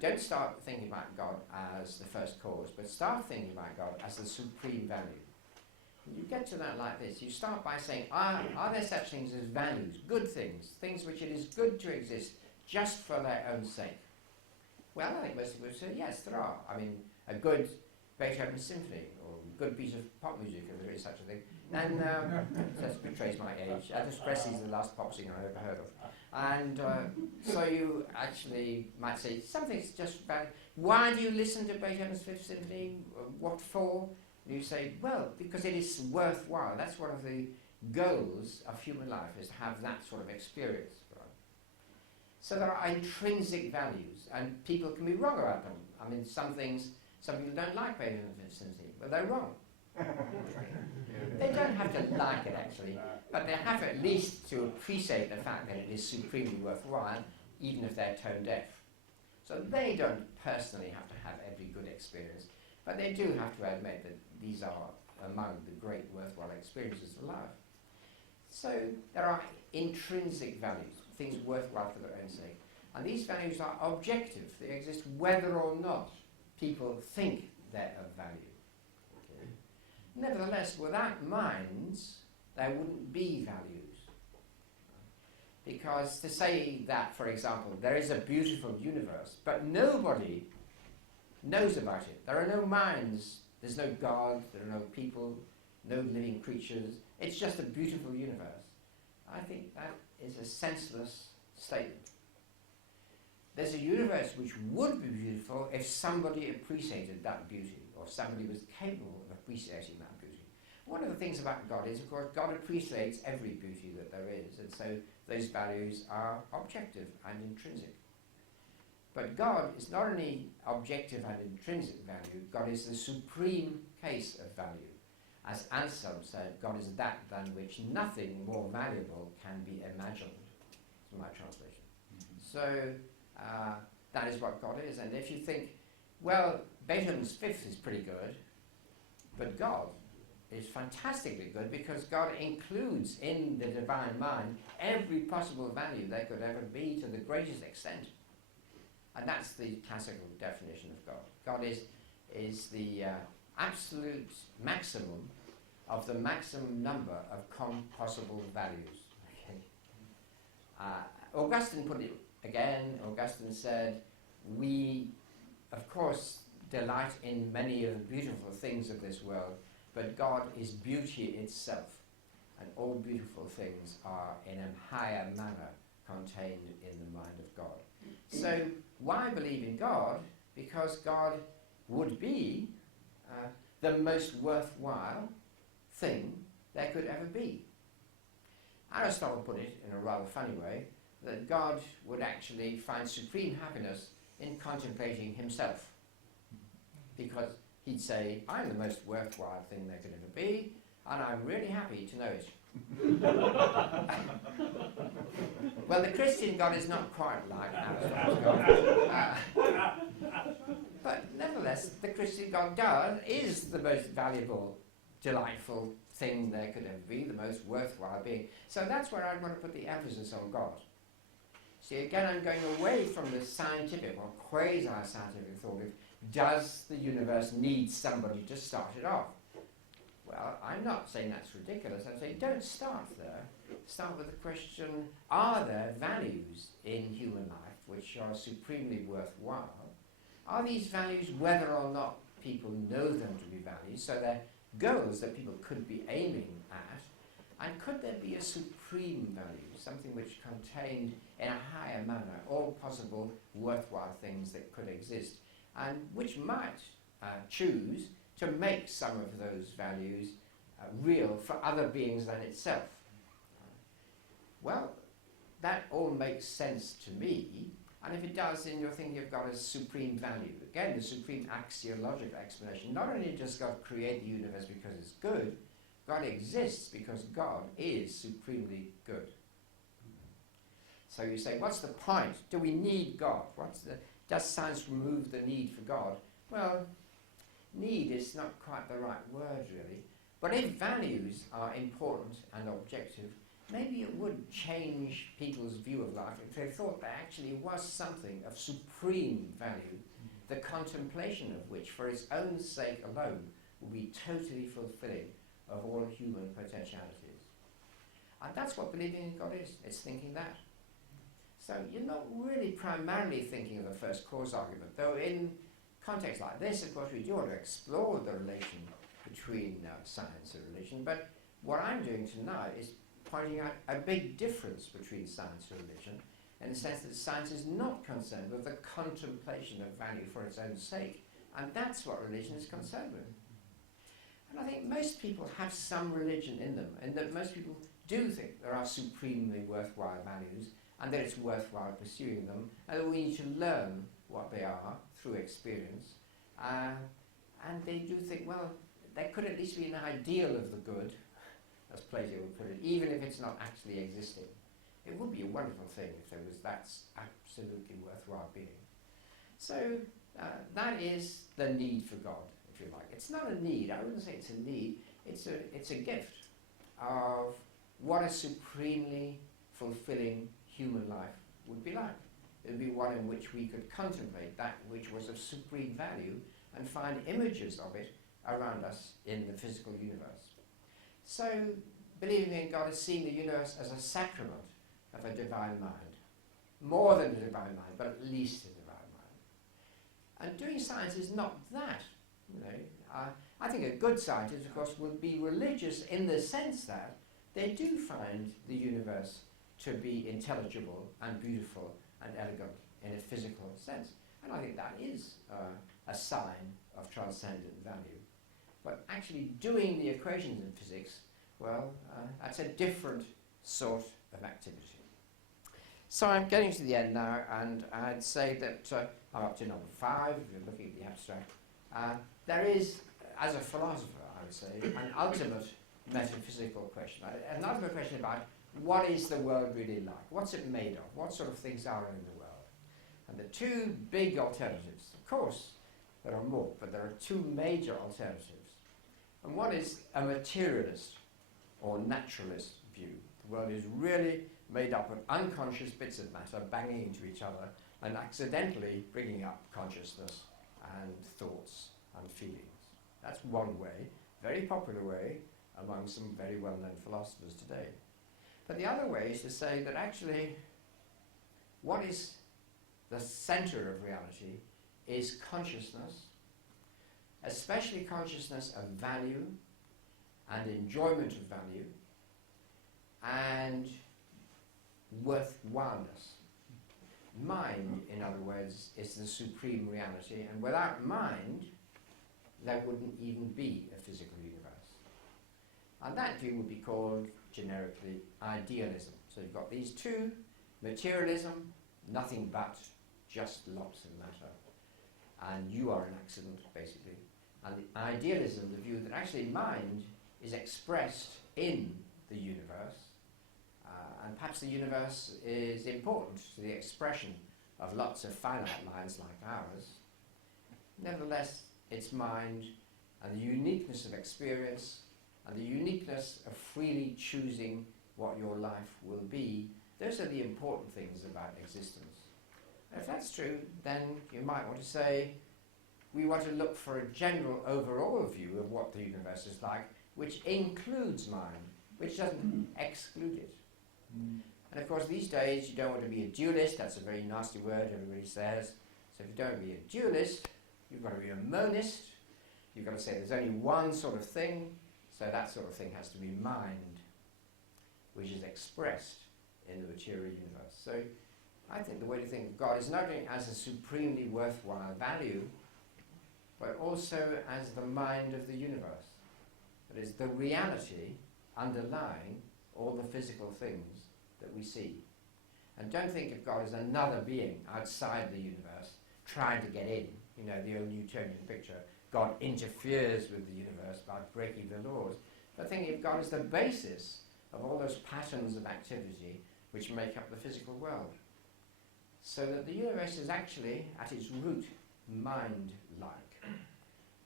don't start thinking about God as the first cause, but start thinking about God as the supreme value. And you get to that like this. You start by saying, are there such things as values, good things, things which it is good to exist just for their own sake? Well, I think most people would say, yes, there are. I mean, a good Beethoven symphony, or a good piece of pop music, if there is such a thing, And that betrays my age. Elvis Presley is the last pop singer I ever heard of. And so you actually might say, something's just bad. Why do you listen to Beethoven's Fifth Symphony? What for? And you say, well, because it is worthwhile. That's one of the goals of human life, is to have that sort of experience. Right? So there are intrinsic values, and people can be wrong about them. I mean, some people don't like Beethoven's Fifth Symphony, but they're wrong. They don't have to like it, actually, but they have at least to appreciate the fact that it is supremely worthwhile, even if they're tone deaf. So they don't personally have to have every good experience, but they do have to admit that these are among the great worthwhile experiences of life. So there are intrinsic values, things worthwhile for their own sake. And these values are objective. They exist whether or not people think they're of value. Okay. Nevertheless, without minds, there wouldn't be values. Because to say that, for example, there is a beautiful universe, but nobody knows about it. There are no minds, there's no God, there are no people, no living creatures. It's just a beautiful universe. I think that is a senseless statement. There's a universe which would be beautiful if somebody appreciated that beauty, or somebody was capable of appreciating that beauty. One of the things about God is, of course, God appreciates every beauty that there is, and so those values are objective and intrinsic. But God is not only objective and intrinsic value, God is the supreme case of value. As Anselm said, God is that than which nothing more valuable can be imagined. That's my translation. So that is what God is. And if you think, well, Beethoven's Fifth is pretty good, but God is fantastically good because God includes in the divine mind every possible value there could ever be to the greatest extent. And that's the classical definition of God. God is the absolute maximum of the maximum number of possible values. Okay. Augustine put it again. Augustine said, we, of course, delight in many of the beautiful things of this world, but God is beauty itself, and all beautiful things are in a higher manner contained in the mind of God. So why believe in God? Because God would be the most worthwhile thing there could ever be. Aristotle put it in a rather funny way, that God would actually find supreme happiness in contemplating himself. Because he'd say, I'm the most worthwhile thing there could ever be, and I'm really happy to know it. Well, the Christian God is not quite like Aristotle's God. But nevertheless, the Christian God is the most valuable, delightful thing there could ever be, the most worthwhile being. So that's where I want to put the emphasis on God. See, again, I'm going away from the scientific or quasi-scientific thought of, does the universe need somebody to start it off? Well, I'm not saying that's ridiculous. I'm saying don't start there. Start with the question, are there values in human life which are supremely worthwhile? Are these values, whether or not people know them to be values, so they're goals that people could be aiming at? And could there be a supreme value, something which contained in a higher manner all possible worthwhile things that could exist, and which might choose to make some of those values real for other beings than itself? Well, that all makes sense to me, and if it does, then you're thinking of God as supreme value. Again, the supreme axiological explanation. Not only does God create the universe because it's good, God exists because God is supremely good. So you say, what's the point? Do we need God? Does science remove the need for God? Well, need is not quite the right word, really. But if values are important and objective, maybe it would change people's view of life if they thought there actually was something of supreme value, the contemplation of which, for its own sake alone, will be totally fulfilling of all human potentialities. And that's what believing in God is. It's thinking that. So you're not really primarily thinking of the first cause argument, though in contexts like this, of course, we do want to explore the relation between science and religion, but what I'm doing tonight is pointing out a big difference between science and religion, in the sense that science is not concerned with the contemplation of value for its own sake, and that's what religion is concerned with. And I think most people have some religion in them, and that most people do think there are supremely worthwhile values, and that it's worthwhile pursuing them, and that we need to learn what they are through experience. And they do think, well, there could at least be an ideal of the good, as Plato would put it, even if it's not actually existing. It would be a wonderful thing if there was that absolutely worthwhile being. So that is the need for God, if you like. It's not a need. I wouldn't say it's a need. It's a gift of what a supremely fulfilling human life would be like. It would be one in which we could contemplate that which was of supreme value and find images of it around us in the physical universe. So, believing in God is seeing the universe as a sacrament of a divine mind. More than a divine mind, but at least a divine mind. And doing science is not that. You know, I think a good scientist, of course, would be religious in the sense that they do find the universe to be intelligible and beautiful and elegant in a physical sense. And I think that is a sign of transcendent value. But actually doing the equations in physics, well, that's a different sort of activity. So I'm getting to the end now, and I'd say that I'm up to number 5, if you're looking at the abstract. There is, as a philosopher, I would say, an ultimate metaphysical question. An ultimate question about what is the world really like? What's it made of? What sort of things are in the world? And the two big alternatives, of course, there are more, but there are two major alternatives. And one is a materialist or naturalist view. The world is really made up of unconscious bits of matter banging into each other and accidentally bringing up consciousness and thoughts and feelings. That's one way, very popular way among some very well-known philosophers today. But the other way is to say that actually what is the center of reality is consciousness, especially consciousness of value and enjoyment of value and worthwhileness. Mind, in other words, is the supreme reality, and without mind, there wouldn't even be a physical universe. And that view would be called, generically, idealism. So you've got these two, materialism, nothing but just lots of matter, and you are an accident, basically. And the idealism, the view that actually mind is expressed in the universe, and perhaps the universe is important to the expression of lots of finite minds like ours. Nevertheless, it's mind and the uniqueness of experience and the uniqueness of freely choosing what your life will be. Those are the important things about existence. And if that's true, then you might want to say, we want to look for a general overall view of what the universe is like, which includes mind, which doesn't exclude it. And of course, these days, you don't want to be a dualist. That's a very nasty word, everybody says. So if you don't want to be a dualist, you've got to be a monist. You've got to say there's only one sort of thing, so that sort of thing has to be mind, which is expressed in the material universe. So I think the way to think of God is not only as a supremely worthwhile value, but also as the mind of the universe. That is, the reality underlying all the physical things that we see. And don't think of God as another being outside the universe trying to get in. You know, the old Newtonian picture, God interferes with the universe by breaking the laws. But think of God as the basis of all those patterns of activity which make up the physical world. So that the universe is actually, at its root, mind-like.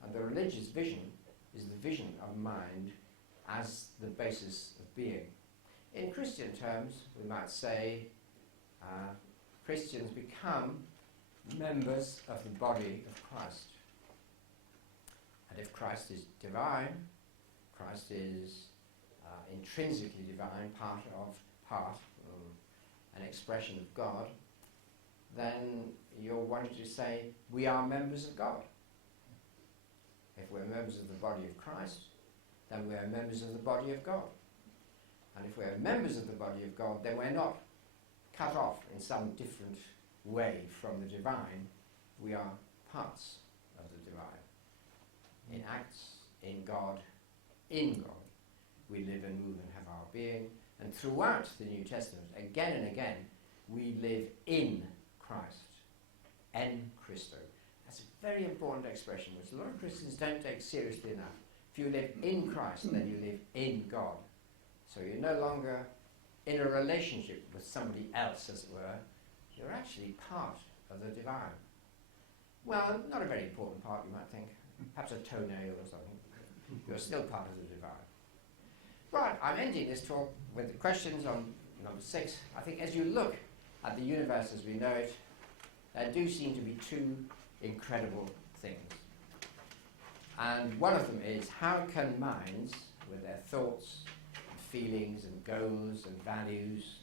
And the religious vision is the vision of mind as the basis of being. In Christian terms, we might say Christians become members of the body of Christ. And if Christ is divine, Christ is intrinsically divine, an expression of God, then you're wanting to say, we are members of God. If we're members of the body of Christ, then we're members of the body of God. And if we're members of the body of God, then we're not cut off in some different way from the divine. We are parts of the divine. In acts, in God, we live and move and have our being. And throughout the New Testament, again and again, we live in Christ. En Christo. That's a very important expression, which a lot of Christians don't take seriously enough. If you live in Christ, then you live in God. So you're no longer in a relationship with somebody else, as it were. You're actually part of the divine. Well, not a very important part, you might think. Perhaps a toenail or something. You're still part of the divine. Right, I'm ending this talk with the questions on number 6. I think as you look at the universe as we know it, there do seem to be two incredible things. And one of them is, how can minds, with their thoughts, and feelings and goals and values,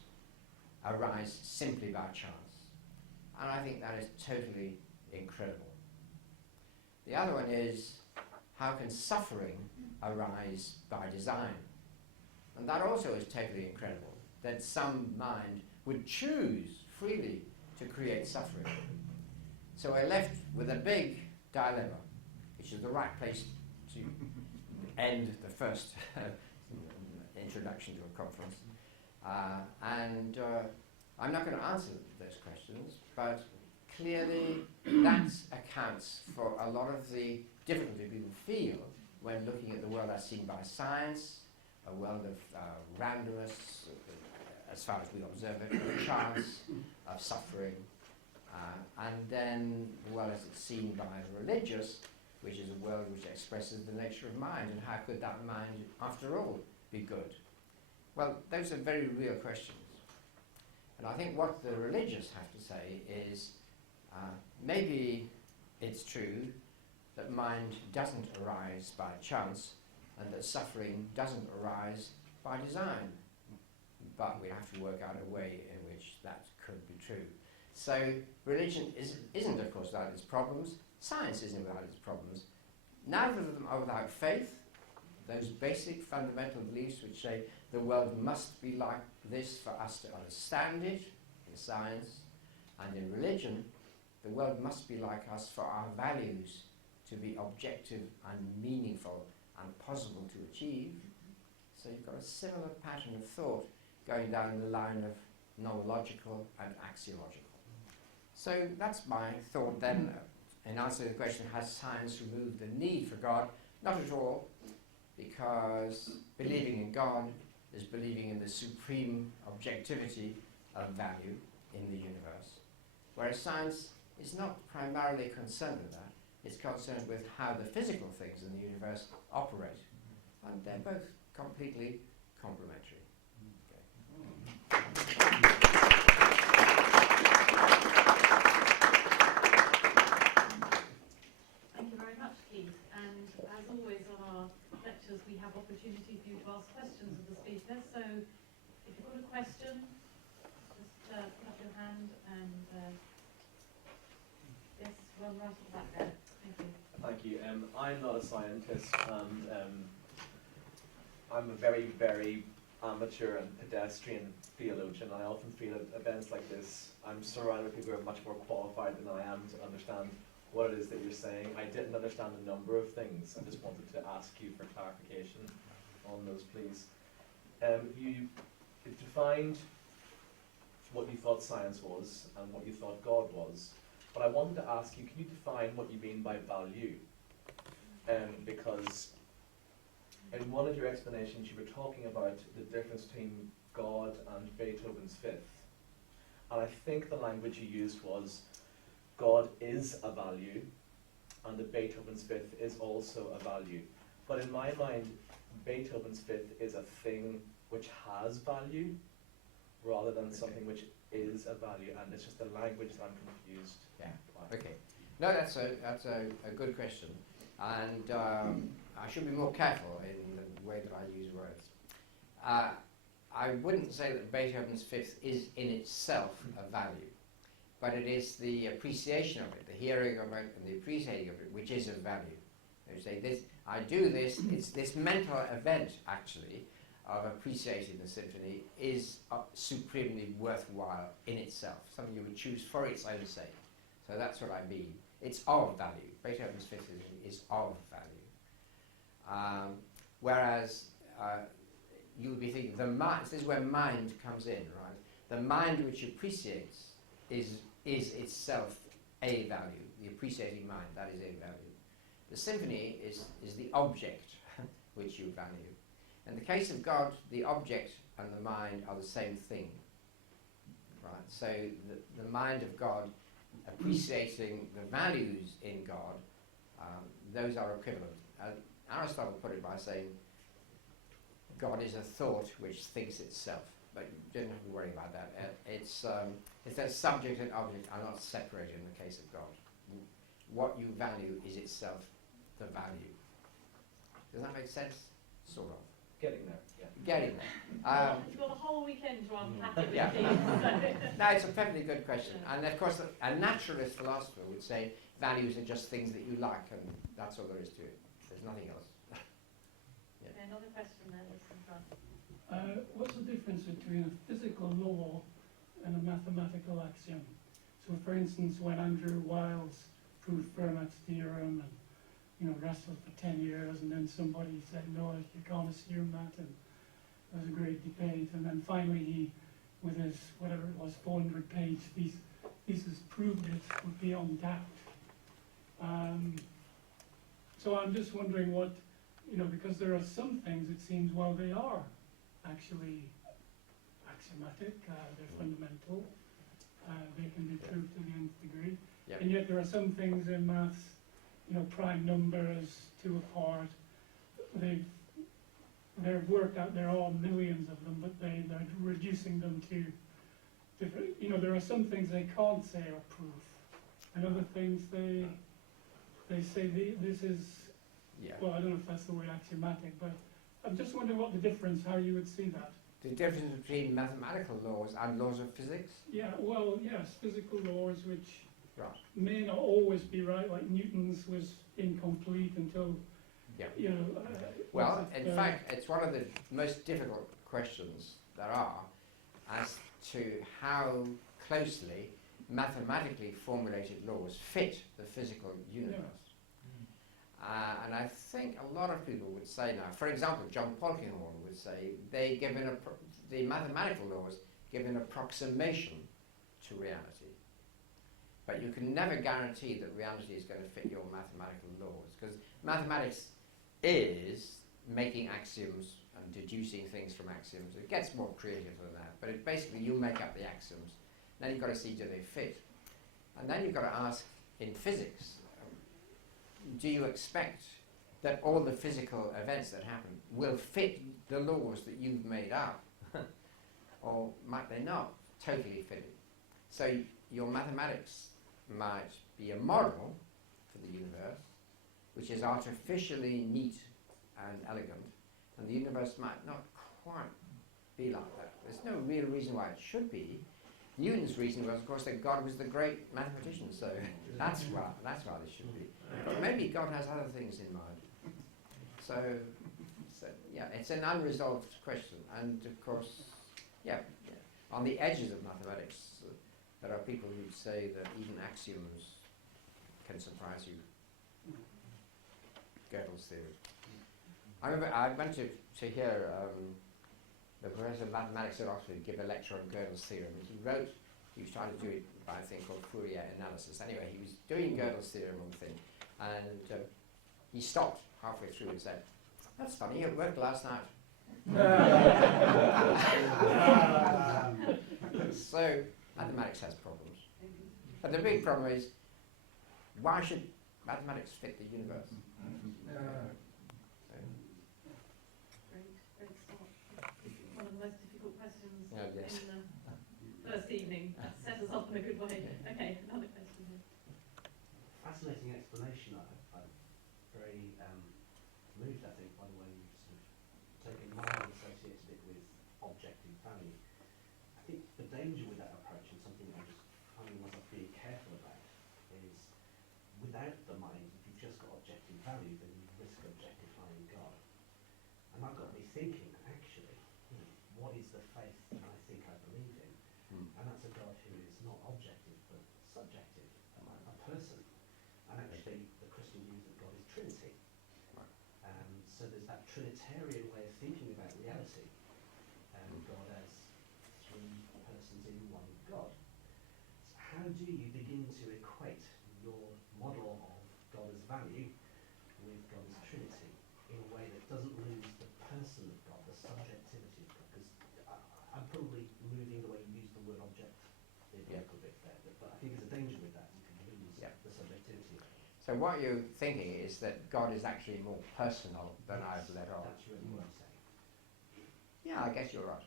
arise simply by chance? And I think that is totally incredible. The other one is, how can suffering arise by design? And that also is totally incredible, that some mind would choose freely to create suffering. So we're left with a big dilemma, which is the right place to end the first introduction to a conference. I'm not going to answer those questions, but clearly that accounts for a lot of the difficulty people feel when looking at the world as seen by science, a world of randomness, as far as we observe it, of chance, of suffering, and then the world as it's seen by the religious, which is a world which expresses the nature of mind, and how could that mind, after all, be good? Well, those are very real questions. And I think what the religious have to say is, maybe it's true that mind doesn't arise by chance, and that suffering doesn't arise by design. But we have to work out a way in which that could be true. So religion isn't, of course, without its problems. Science isn't without its problems. Neither of them are without faith. Those basic fundamental beliefs which say the world must be like this for us to understand it in science, and in religion, the world must be like us for our values to be objective and meaningful and possible to achieve. So you've got a similar pattern of thought going down the line of nomological and axiological. So that's my thought then, in answer to the question, has science removed the need for God? Not at all, because believing in God is believing in the supreme objectivity of value in the universe. Whereas science is not primarily concerned with that, it's concerned with how the physical things in the universe operate. And they're both completely complementary. Thank you very much, Keith. And as always on our lectures, we have opportunity for you to ask questions of the speaker. So if you've got a question, just put up your hand and yes, one right at the back there. Thank you. Thank you. I'm not a scientist, and I'm a very, very amateur and pedestrian theologian. I often feel at events like this, I'm surrounded with people who are much more qualified than I am to understand what it is that you're saying. I didn't understand a number of things. I just wanted to ask you for clarification on those, please. You defined what you thought science was and what you thought God was. But I wanted to ask you, can you define what you mean by value? Because in one of your explanations, you were talking about the difference between God and Beethoven's Fifth. And I think the language you used was, God is a value, and the Beethoven's Fifth is also a value. But in my mind, Beethoven's Fifth is a thing which has value, rather than something which is a value, and it's just the language that I'm confused. Yeah. Okay. No, that's a good question, and I should be more careful in the way that I use words. I wouldn't say that Beethoven's Fifth is in itself a value, but it is the appreciation of it, the hearing of it, and the appreciating of it, which is of value. You say this, I do this. It's this mental event actually of appreciating the symphony is supremely worthwhile in itself. Something you would choose for its own sake. So that's what I mean. It's of value. Beethoven's Fifth Symphony is of value. Whereas you would be thinking the mind. This is where mind comes in, right? The mind which appreciates is itself a value. The appreciating mind, that is a value. The symphony is the object which you value. In the case of God, the object and the mind are the same thing, right? So the mind of God, appreciating the values in God, those are equivalent. Aristotle put it by saying, God is a thought which thinks itself. But you don't have to worry about that. It's that subject and object are not separated in the case of God. What you value is itself the value. Does that make sense? Sort of. Getting there, yeah. Getting there. You've got a whole weekend to unpack it with Yeah. me. No, it's a perfectly good question. And of course, a naturalist philosopher would say values are just things that you like, and that's all there is to it. There's nothing else. Okay, another question there, Lisa in front. What's the difference between a physical law and a mathematical axiom? So, for instance, when Andrew Wiles proved Fermat's theorem and wrestled for 10 years, and then somebody said, no, you can't assume that, and there was a great debate, and then finally he, with his, whatever it was, 400-page thesis, proved it beyond doubt. So I'm just wondering what, because there are some things, it seems, well, they are actually axiomatic, they're fundamental, they can be proved to the nth degree, Yep. and yet there are some things in maths, prime numbers, 2 apart, they're worked out, there are all millions of them, but they're reducing them to different, there are some things they can't say are proof, and other things they say this is, Yeah. well, I don't know if that's the word axiomatic, but I'm just wondering what the difference, how you would see that. The difference between mathematical laws and laws of physics? Yeah, well, yes, physical laws which Right. may not always be right, like Newton's was incomplete until, Yeah. was it, in fact, it's one of the most difficult questions there are as to how closely mathematically formulated laws fit the physical universe. And I think a lot of people would say now, for example, John Polkinghorne would say the mathematical laws give an approximation to reality. But you can never guarantee that reality is going to fit your mathematical laws, because mathematics is making axioms and deducing things from axioms. It gets more creative than that, but it basically you make up the axioms. Then you've got to see do they fit. And then you've got to ask, in physics, do you expect that all the physical events that happen will fit the laws that you've made up? Or might they not totally fit it? So your mathematics might be a model for the universe, which is artificially neat and elegant, and the universe might not quite be like that. There's no real reason why it should be. Newton's reason was, of course, that God was the great mathematician, so that's why this should be. But maybe God has other things in mind. So yeah, it's an unresolved question, and of course, on the edges of mathematics, there are people who say that even axioms can surprise you. Gödel's theory. I remember I went to hear the professor of mathematics at Oxford give a lecture on Gödel's theorem. He was trying to do it by a thing called Fourier analysis. Anyway, he was doing Gödel's theorem on the thing, and he stopped halfway through and said, "That's funny, it worked last night." So mathematics has problems. But the big problem is, why should mathematics fit the universe? Great start. One of the most difficult questions Yes. in the first evening. That set us off in a good way. Okay, another question here. Fascinating explanation. I'm very moved, I think, by the way you've sort of taken mind and associated it with objective value. I think the danger with that approach, and something that I'm just finding myself being careful about, is without the mind, if you've just got objective value, then you thinking, actually, what is the faith that I think I believe in? And that's a God who is not objective but subjective, a person. And actually, the Christian view that God is Trinity. So there's that Trinitarian way of thinking about reality, God as three persons in one God. So how do you begin to equate your model of God as value with God as Trinity in a way that doesn't lose the person of God, the subjectivity of God? Because I'm probably moving the way you use the word object a little bit there, but I think there's a danger with that. You can lose the subjectivity of God. So what you're thinking is that God is actually more personal than I've let on. That's really what I'm saying. Yeah, I guess you're right.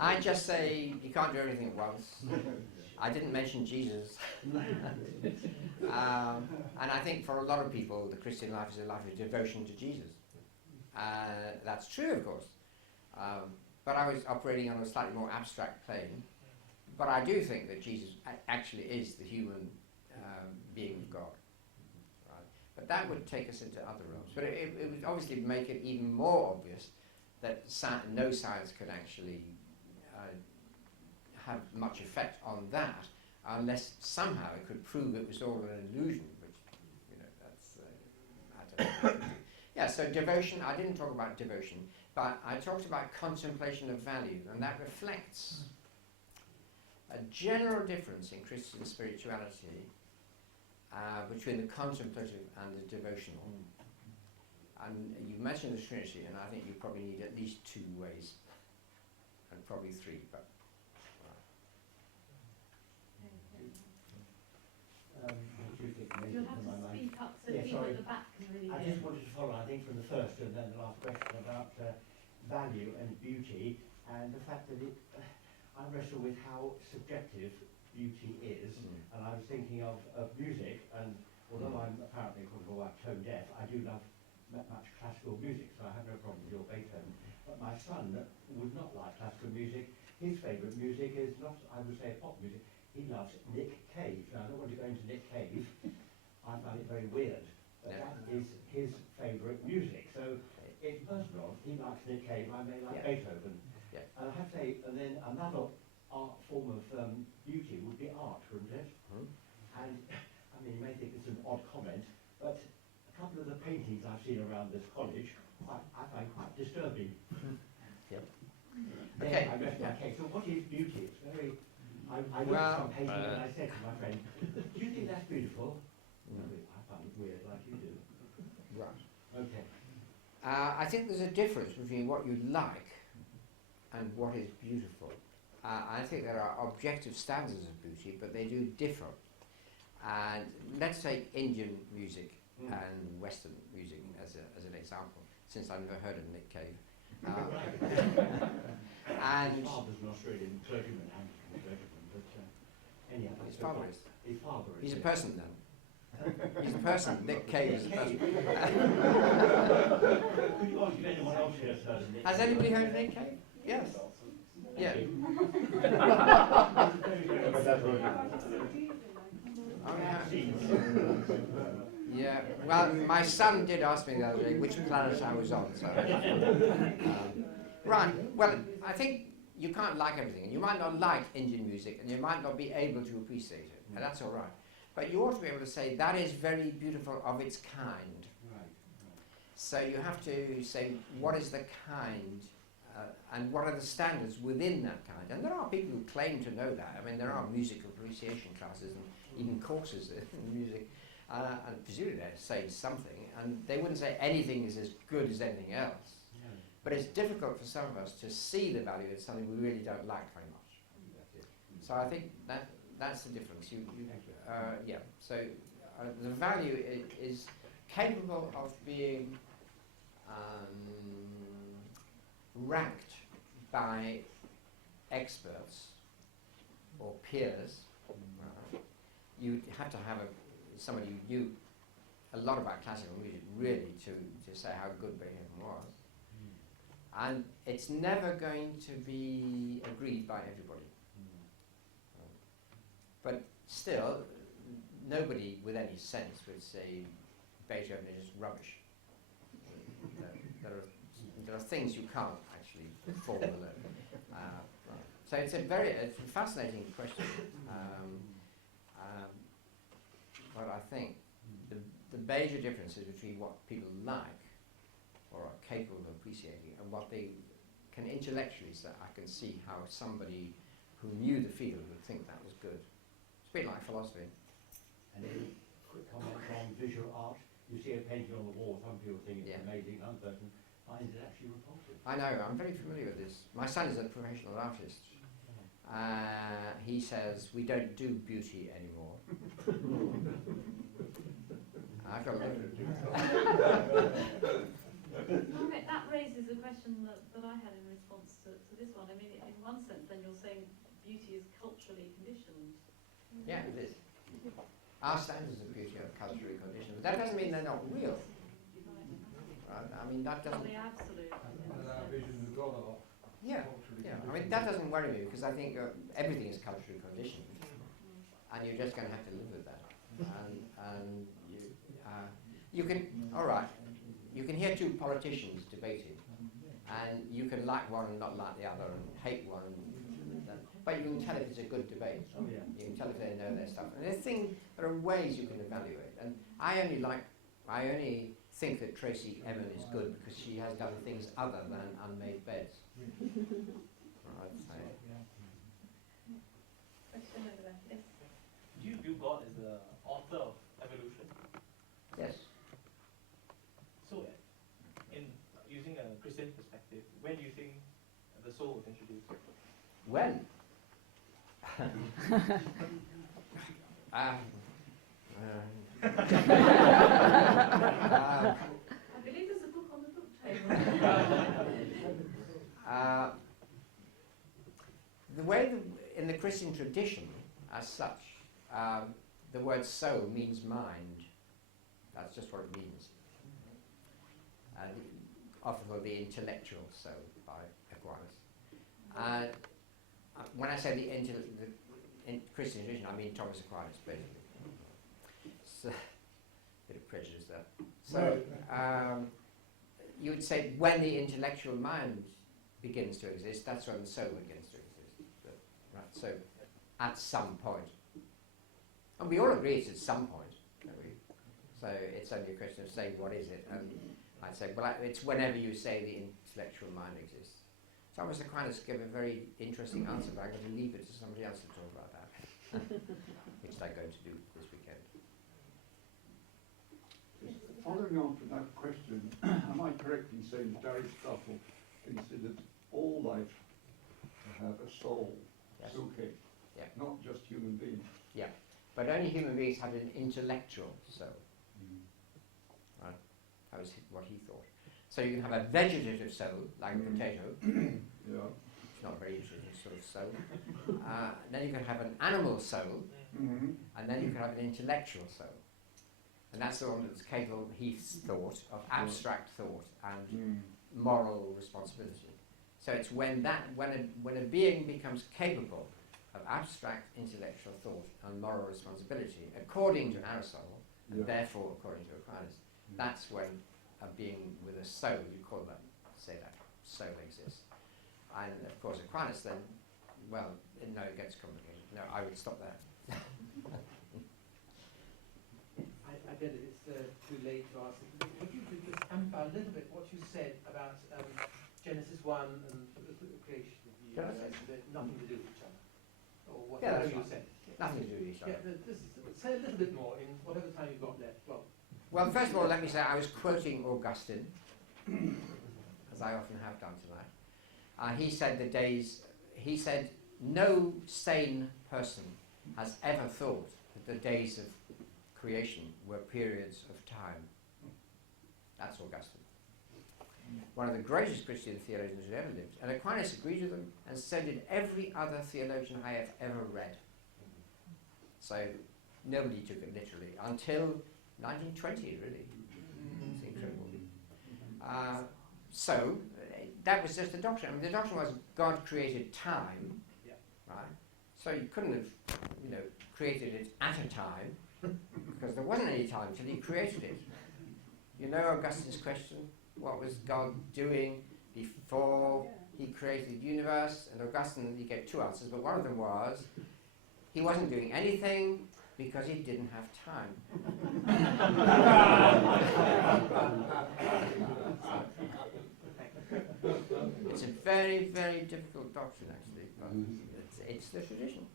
I just say you can't do everything at once. I didn't mention Jesus. And I think for a lot of people, the Christian life is a life of devotion to Jesus. That's true, of course. But I was operating on a slightly more abstract plane. But I do think that Jesus actually is the human being of God. Right? But that would take us into other realms. But it would obviously make it even more obvious that no science could actually have much effect on that unless somehow it could prove it was all an illusion, which, that's, I don't know. Yeah, so devotion, I didn't talk about devotion, but I talked about contemplation of value, and that reflects a general difference in Christian spirituality between the contemplative and the devotional. And you mentioned the Trinity, and I think you probably need at least two ways, and probably three. But You'll have to speak up so people at the back can really I hear. just wanted to follow, I think, from the first and then the last question about value and beauty, and the fact that I wrestle with how subjective beauty is, and I was thinking of music, and although I'm apparently, according to my wife, tone deaf, I do love much classical music, so I have no problem with your Beethoven. But my son would not like classical music. His favourite music is not, I would say, pop music. He loves Nick Cave. Now, I don't want to go into Nick Cave. I find it very weird. But that is his favourite music. So it's personal. He likes Nick Cave. I may like Beethoven. Yeah. And I have to say, and then another art form of beauty would be art, wouldn't it? And I mean, you may think it's an odd comment, but a couple of the paintings I've seen around this college, I find quite disturbing. Okay. I rest my case. So what is beauty? It's very. I looked Well, at some painting and I said to my friend, "Do you think that's beautiful?" I find it weird, like you do. right. Okay. I think there's a difference between what you like and what is beautiful. I think there are objective standards of beauty, but they do differ. And let's take Indian music and Western music as an example, since I've never heard of Nick Cave. And his father's an Australian clergyman, Anglican clergyman, but anyhow. his father is. His father is. He's a person then. He's a person. Nick Cave is a person. Could you ask if anyone else here has heard of Nick Has Cave? anybody heard of Nick Cave? Yes. Yeah. Yeah. Well, my son did ask me the other day which planet I was on. So, right. Well, I think you can't like everything. You might not like Indian music, and you might not be able to appreciate it, and that's all right. But you ought to be able to say that is very beautiful of its kind. Right. So you have to say what is the kind, and what are the standards within that kind. And there are people who claim to know that. I mean, there are music appreciation classes and even courses in music, and presumably they're saying something, and they wouldn't say anything is as good as anything else. Yeah. But it's difficult for some of us to see the value in something we really don't like very much. So I think that's the difference. Yeah. So the value is capable of being ranked by experts or peers. You have to have somebody who knew a lot about classical music really to say how good Beethoven was. And it's never going to be agreed by everybody. But still, nobody with any sense would say Beethoven is rubbish. There are things you can't actually fall below. So it's a fascinating question. But I think the major differences between what people like or are capable of appreciating and what they can intellectually say, I can see how somebody who knew the field would think that was good. It's a bit like philosophy. And then quick comment on visual art. You see a painting on the wall, some people think it's amazing, one person finds it actually repulsive. I know, I'm very familiar with this. My son is a professional artist. He says, we don't do beauty anymore. I've got a look at it. That raises a question that I had in response to this one. I mean, in one sense, then you're saying beauty is culturally conditioned. Yeah, it is. Our standards of beauty are culturally conditioned, but that doesn't mean they're not real. Right? I mean, that doesn't... The absolute. And our visions of God are Yeah, culturally yeah. I mean, conditioned. that doesn't worry me because I think everything is culturally conditioned, and you're just going to have to live with that. And you can, all right, you can hear two politicians debating, and you can like one and not like the other, and hate one, but you can tell if it's a good debate. Oh, yeah. You can tell if they know their stuff. And there are ways you can evaluate. And I only think that Tracy Emin is good because she has done things other than unmade beds. Right, so. Question over there. Yes. Do you view God as the author of evolution? Yes. So, in using a Christian perspective, when do you think the soul was introduced? When? I believe there's a book on the book table. The way in the Christian tradition, as such, the word soul means mind. That's just what it means. Often called the intellectual soul by Aquinas. When I say the Christian tradition, I mean Thomas Aquinas, basically. So, bit of prejudice there. So, you would say when the intellectual mind begins to exist, that's when the soul begins to exist. Right? So, at some point. And we all agree it's at some point, don't we? So, it's only a question of saying what is it. And I'd say, well, it's whenever you say the intellectual mind exists. Thomas Aquinas gave a very interesting answer, but I'm going to leave it to somebody else to talk about that, which they're going to do this weekend. Following on from that question, am I correct in saying that Aristotle considered all life to have a soul, Yes. psyche, Yeah. not just human beings? Yeah, but only human beings had an intellectual soul. Right? That was what he thought. So you can have a vegetative soul, like a potato. Yeah. It's not a very interesting sort of soul. Then you can have an animal soul, Mm-hmm. and then you can have an intellectual soul. And that's the one that's capable, he thought, of abstract thought and moral responsibility. So it's when a being becomes capable of abstract intellectual thought and moral responsibility, according to Aristotle, and therefore according to Aquinas, that's when a being with a soul, you call that, say that, soul exists. And of course Aquinas then, well, no, it gets complicated. No, I would stop there. I get it, it's too late to ask. If you could just amplify a little bit what you said about Genesis 1 and the creation of the universe, nothing to do with each other. Or whatever that's you right. said. Nothing to do with each other. Say a little bit more in whatever time you've got left. Well, first of all, let me say I was quoting Augustine, as I often have done tonight. He said, no sane person has ever thought that the days of creation were periods of time. That's Augustine. One of the greatest Christian theologians who ever lived. And Aquinas agreed with them, and so did every other theologian I have ever read. So nobody took it literally until 1920, really. It's incredible. So that was just the doctrine. I mean, the doctrine was God created time, right? So you couldn't have, created it at a time, because there wasn't any time till he created it. You know Augustine's question? What was God doing before he created the universe? And Augustine, he gave two answers, but one of them was he wasn't doing anything because he didn't have time. It's a very, very difficult doctrine, actually, but it's the tradition.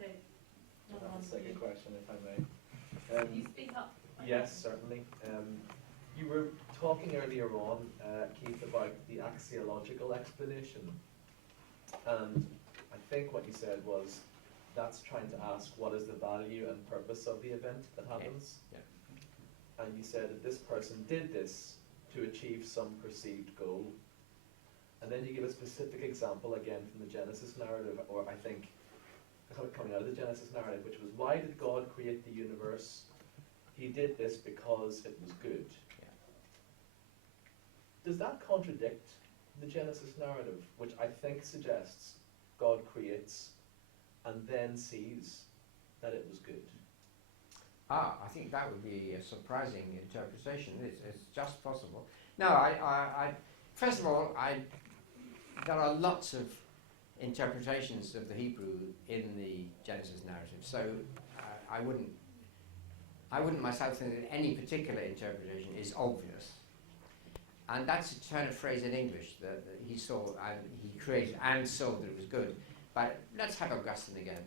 Okay. I have a second question, if I may. You speak up. Yes, certainly. You were talking earlier on, Keith, about the axiological explanation. And I think what you said was that's trying to ask what is the value and purpose of the event that happens. Yeah. And you said that this person did this to achieve some perceived goal. And then you give a specific example again from the Genesis narrative, or I think coming out of the Genesis narrative, which was, why did God create the universe? He did this because it was good. Yeah. Does that contradict the Genesis narrative, which I think suggests God creates and then sees that it was good? I think that would be a surprising interpretation. It's just possible. No, I first of all, there are lots of interpretations of the Hebrew in the Genesis narrative, so I wouldn't myself think that any particular interpretation is obvious. And that's a turn of phrase in English that he saw, he created and saw that it was good. But let's have Augustine again.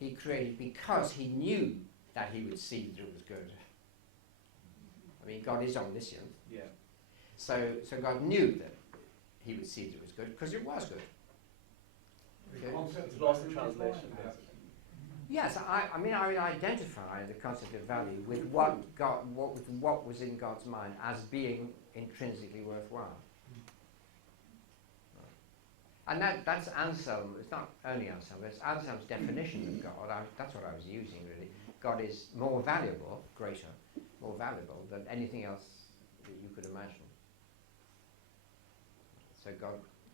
He created because he knew that he would see that it was good. I mean, God is omniscient. Yeah. So God knew that he would see that it was good because it was good. Okay. It's lost in translation, basically. Yes, I mean, I would identify the concept of value with what was in God's mind as being intrinsically worthwhile. And that's Anselm. It's not only Anselm, but it's Anselm's definition of God. That's what I was using, really. God is more valuable, greater, more valuable than anything else that you could imagine. So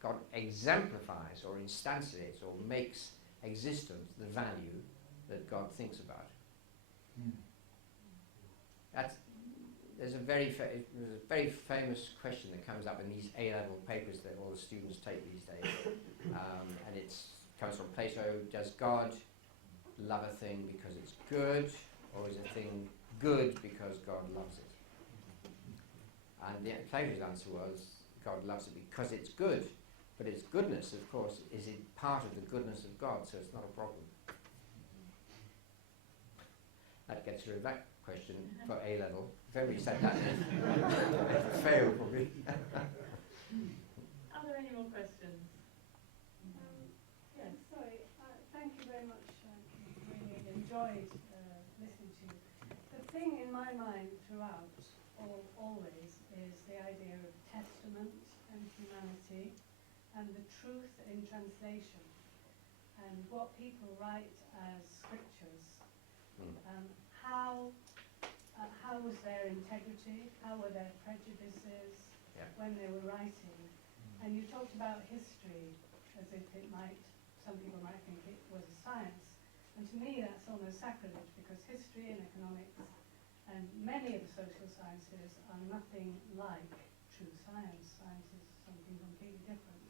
God exemplifies or instantiates or makes existent the value that God thinks about. There's a very famous question that comes up in these A-level papers that all the students take these days, and it comes from Plato. Does God love a thing because it's good, or is a thing good because God loves it? And Plato's answer was God loves it because it's good, but its goodness, of course, is it part of the goodness of God, so it's not a problem. That gets rid of that question for A-level. If everybody said that, fail probably. Are there any more questions? Yes, sorry. Thank you very much. Really enjoyed listening to you. The thing in my mind throughout, always, is the idea of testament and humanity and the truth in translation and what people write as scriptures. How was their integrity? How were their prejudices when they were writing? And you talked about history as if some people might think it was a science. And to me that's almost sacrilege, because history and economics and many of the social sciences are nothing like true science. Science is something completely different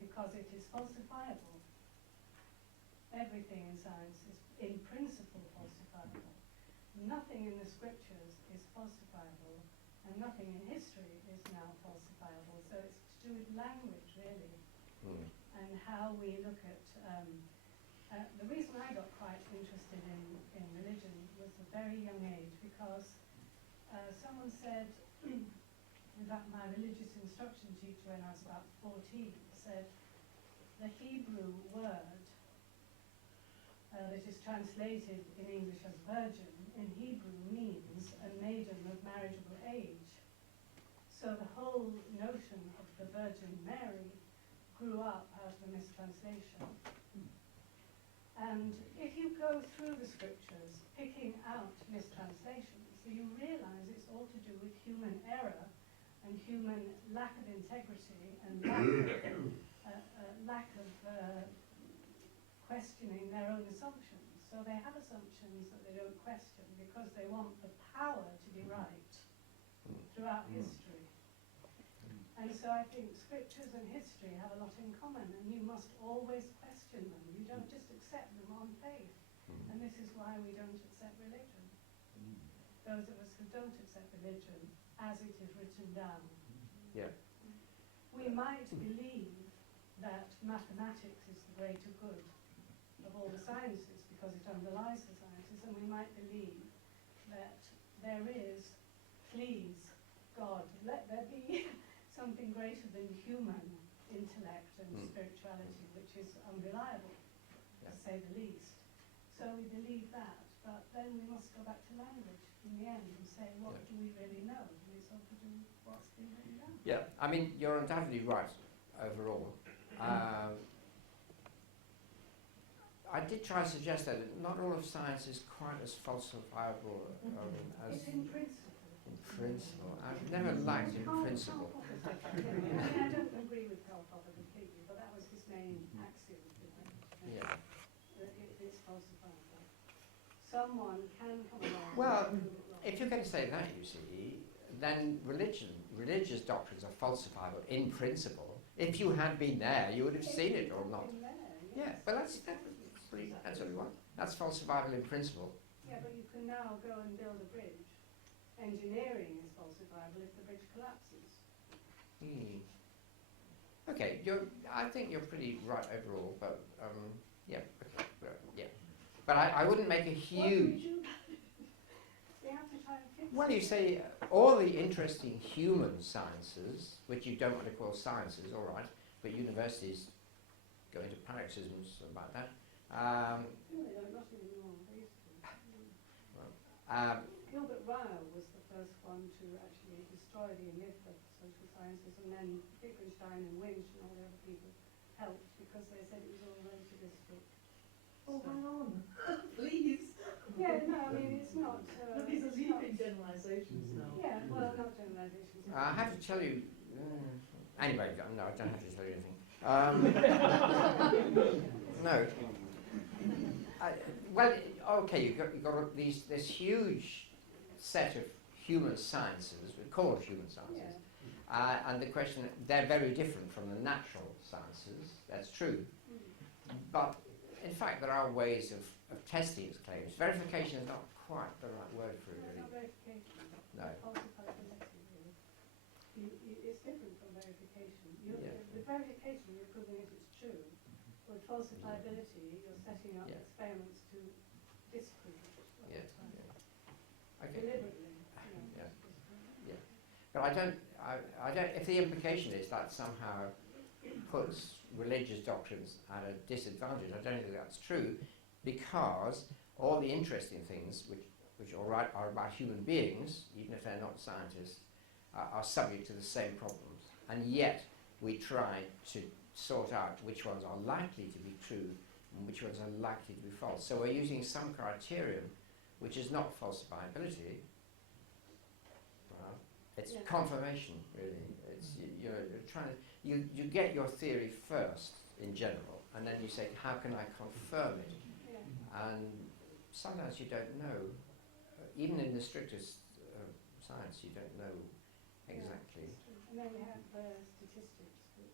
because it is falsifiable. Everything in science is in principle falsifiable. Nothing in the scriptures is falsifiable, and nothing in history is now falsifiable. So it's to do with language, really, and how we look at. The reason I got quite interested in religion was a very young age, because someone said that my religious instruction teacher, when I was about 14, said the Hebrew word that is translated in English as virgin, in Hebrew means a maiden of marriageable age. So the whole notion of the Virgin Mary grew up out of a mistranslation. And if you go through the scriptures, picking out mistranslations, you realize it's all to do with human error and human lack of integrity and lack of questioning their own assumptions. So So they have assumptions that they don't question because they want the power to be right throughout history. And so I think scriptures and history have a lot in common, and you must always question them. You don't just accept them on faith. And this is why we don't accept religion. Those of us who don't accept religion as it is written down. Yeah. We might believe that mathematics is the greater good of all the sciences because it underlies the sciences, and we might believe that there is, please, God, let there be something greater than human intellect and spirituality, which is unreliable, to say the least. So we believe that, but then we must go back to language in the end and say, what do we really know? And it's all to do with what's been written down. Yeah, I mean, you're undoubtedly right overall. I did try to suggest that not all of science is quite as falsifiable as It's in principle. in principle. I've never liked in principle. I mean, I don't agree with Karl Popper completely, but that was his main axiom. Yeah. That it's falsifiable. Someone can come along. Well, and prove it wrong. if you're going to say that, you see, then religious doctrines are falsifiable in principle. If you had been there, you would have seen it or not. In there, Yeah, yes. but that's what we want. That's falsifiable in principle. Yeah, but you can now go and build a bridge. Engineering is falsifiable if the bridge collapses. Okay, I think you're pretty right overall, but yeah, okay, yeah. But I wouldn't make a huge. We have to try and fix Well, it. you say all the interesting human sciences, which you don't want to call sciences, all right, but universities go into paroxysms about that. No, they don't, not anymore. They used to. Gilbert Ryle was the first one to actually destroy the myth of social sciences, and then Wittgenstein and Winch and all the other people helped because they said it was all relativistic. Oh, hang on, please. Yeah, no, I mean, it's not. But these are it's not- leaping generalisations now. Yeah, well, not generalisations. I have to tell you. Anyway, no, I don't have to tell you anything. No. Well, okay, you've got this huge set of human sciences, called human sciences, and the question, they're very different from the natural sciences, that's true, but in fact there are ways of testing its claims. Verification is not quite the right word for it, No, it's really. not verification. No. Falsifiability, really. It's different from verification. Yeah. With verification, you're proving that it's true. With falsifiability, you're setting up experiments to disprove it. all the Yeah. time. Okay. Deliberately. Yeah. disprove. Yeah. But I don't, if the implication is that somehow puts religious doctrines at a disadvantage, I don't think that's true, because all the interesting things which are about human beings, even if they're not scientists, are subject to the same problems. And yet we try to sort out which ones are likely to be true and which ones are likely to be false. So we're using some criterion which is not falsifiability. Well, it's confirmation, really. It's you're trying to you get your theory first in general, and then you say, how can I confirm it? Yeah. And sometimes you don't know. Even in the strictest science, you don't know exactly. And then we have statistics, which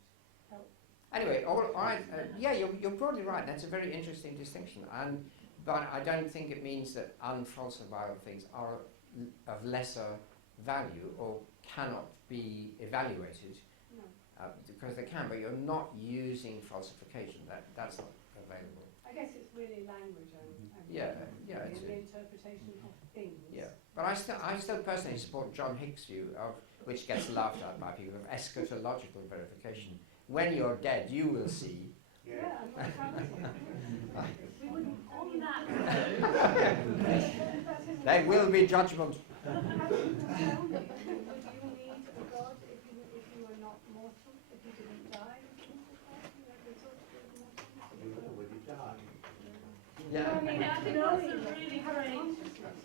help. Anyway, all right. Yeah, you're broadly right. That's a very interesting distinction. But I don't think it means that unfalsifiable things are of lesser value or cannot be evaluated. No. Because they can, but you're not using falsification. That's not available. I guess it's really language and Yeah, and it's the interpretation of things. yeah. But I still personally support John Hick's view of, which gets laughed at by people, of eschatological verification. When you're dead, you will see. Yeah, and mortality. We wouldn't call On that There will be judgment. Would you need a God if you were not mortal, if you didn't die? When you die. Yeah. I mean, I think that's a really great Consciousness.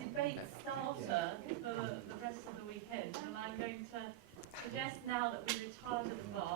debate starter for the rest of the weekend, and I'm going to suggest now that we retire to the bar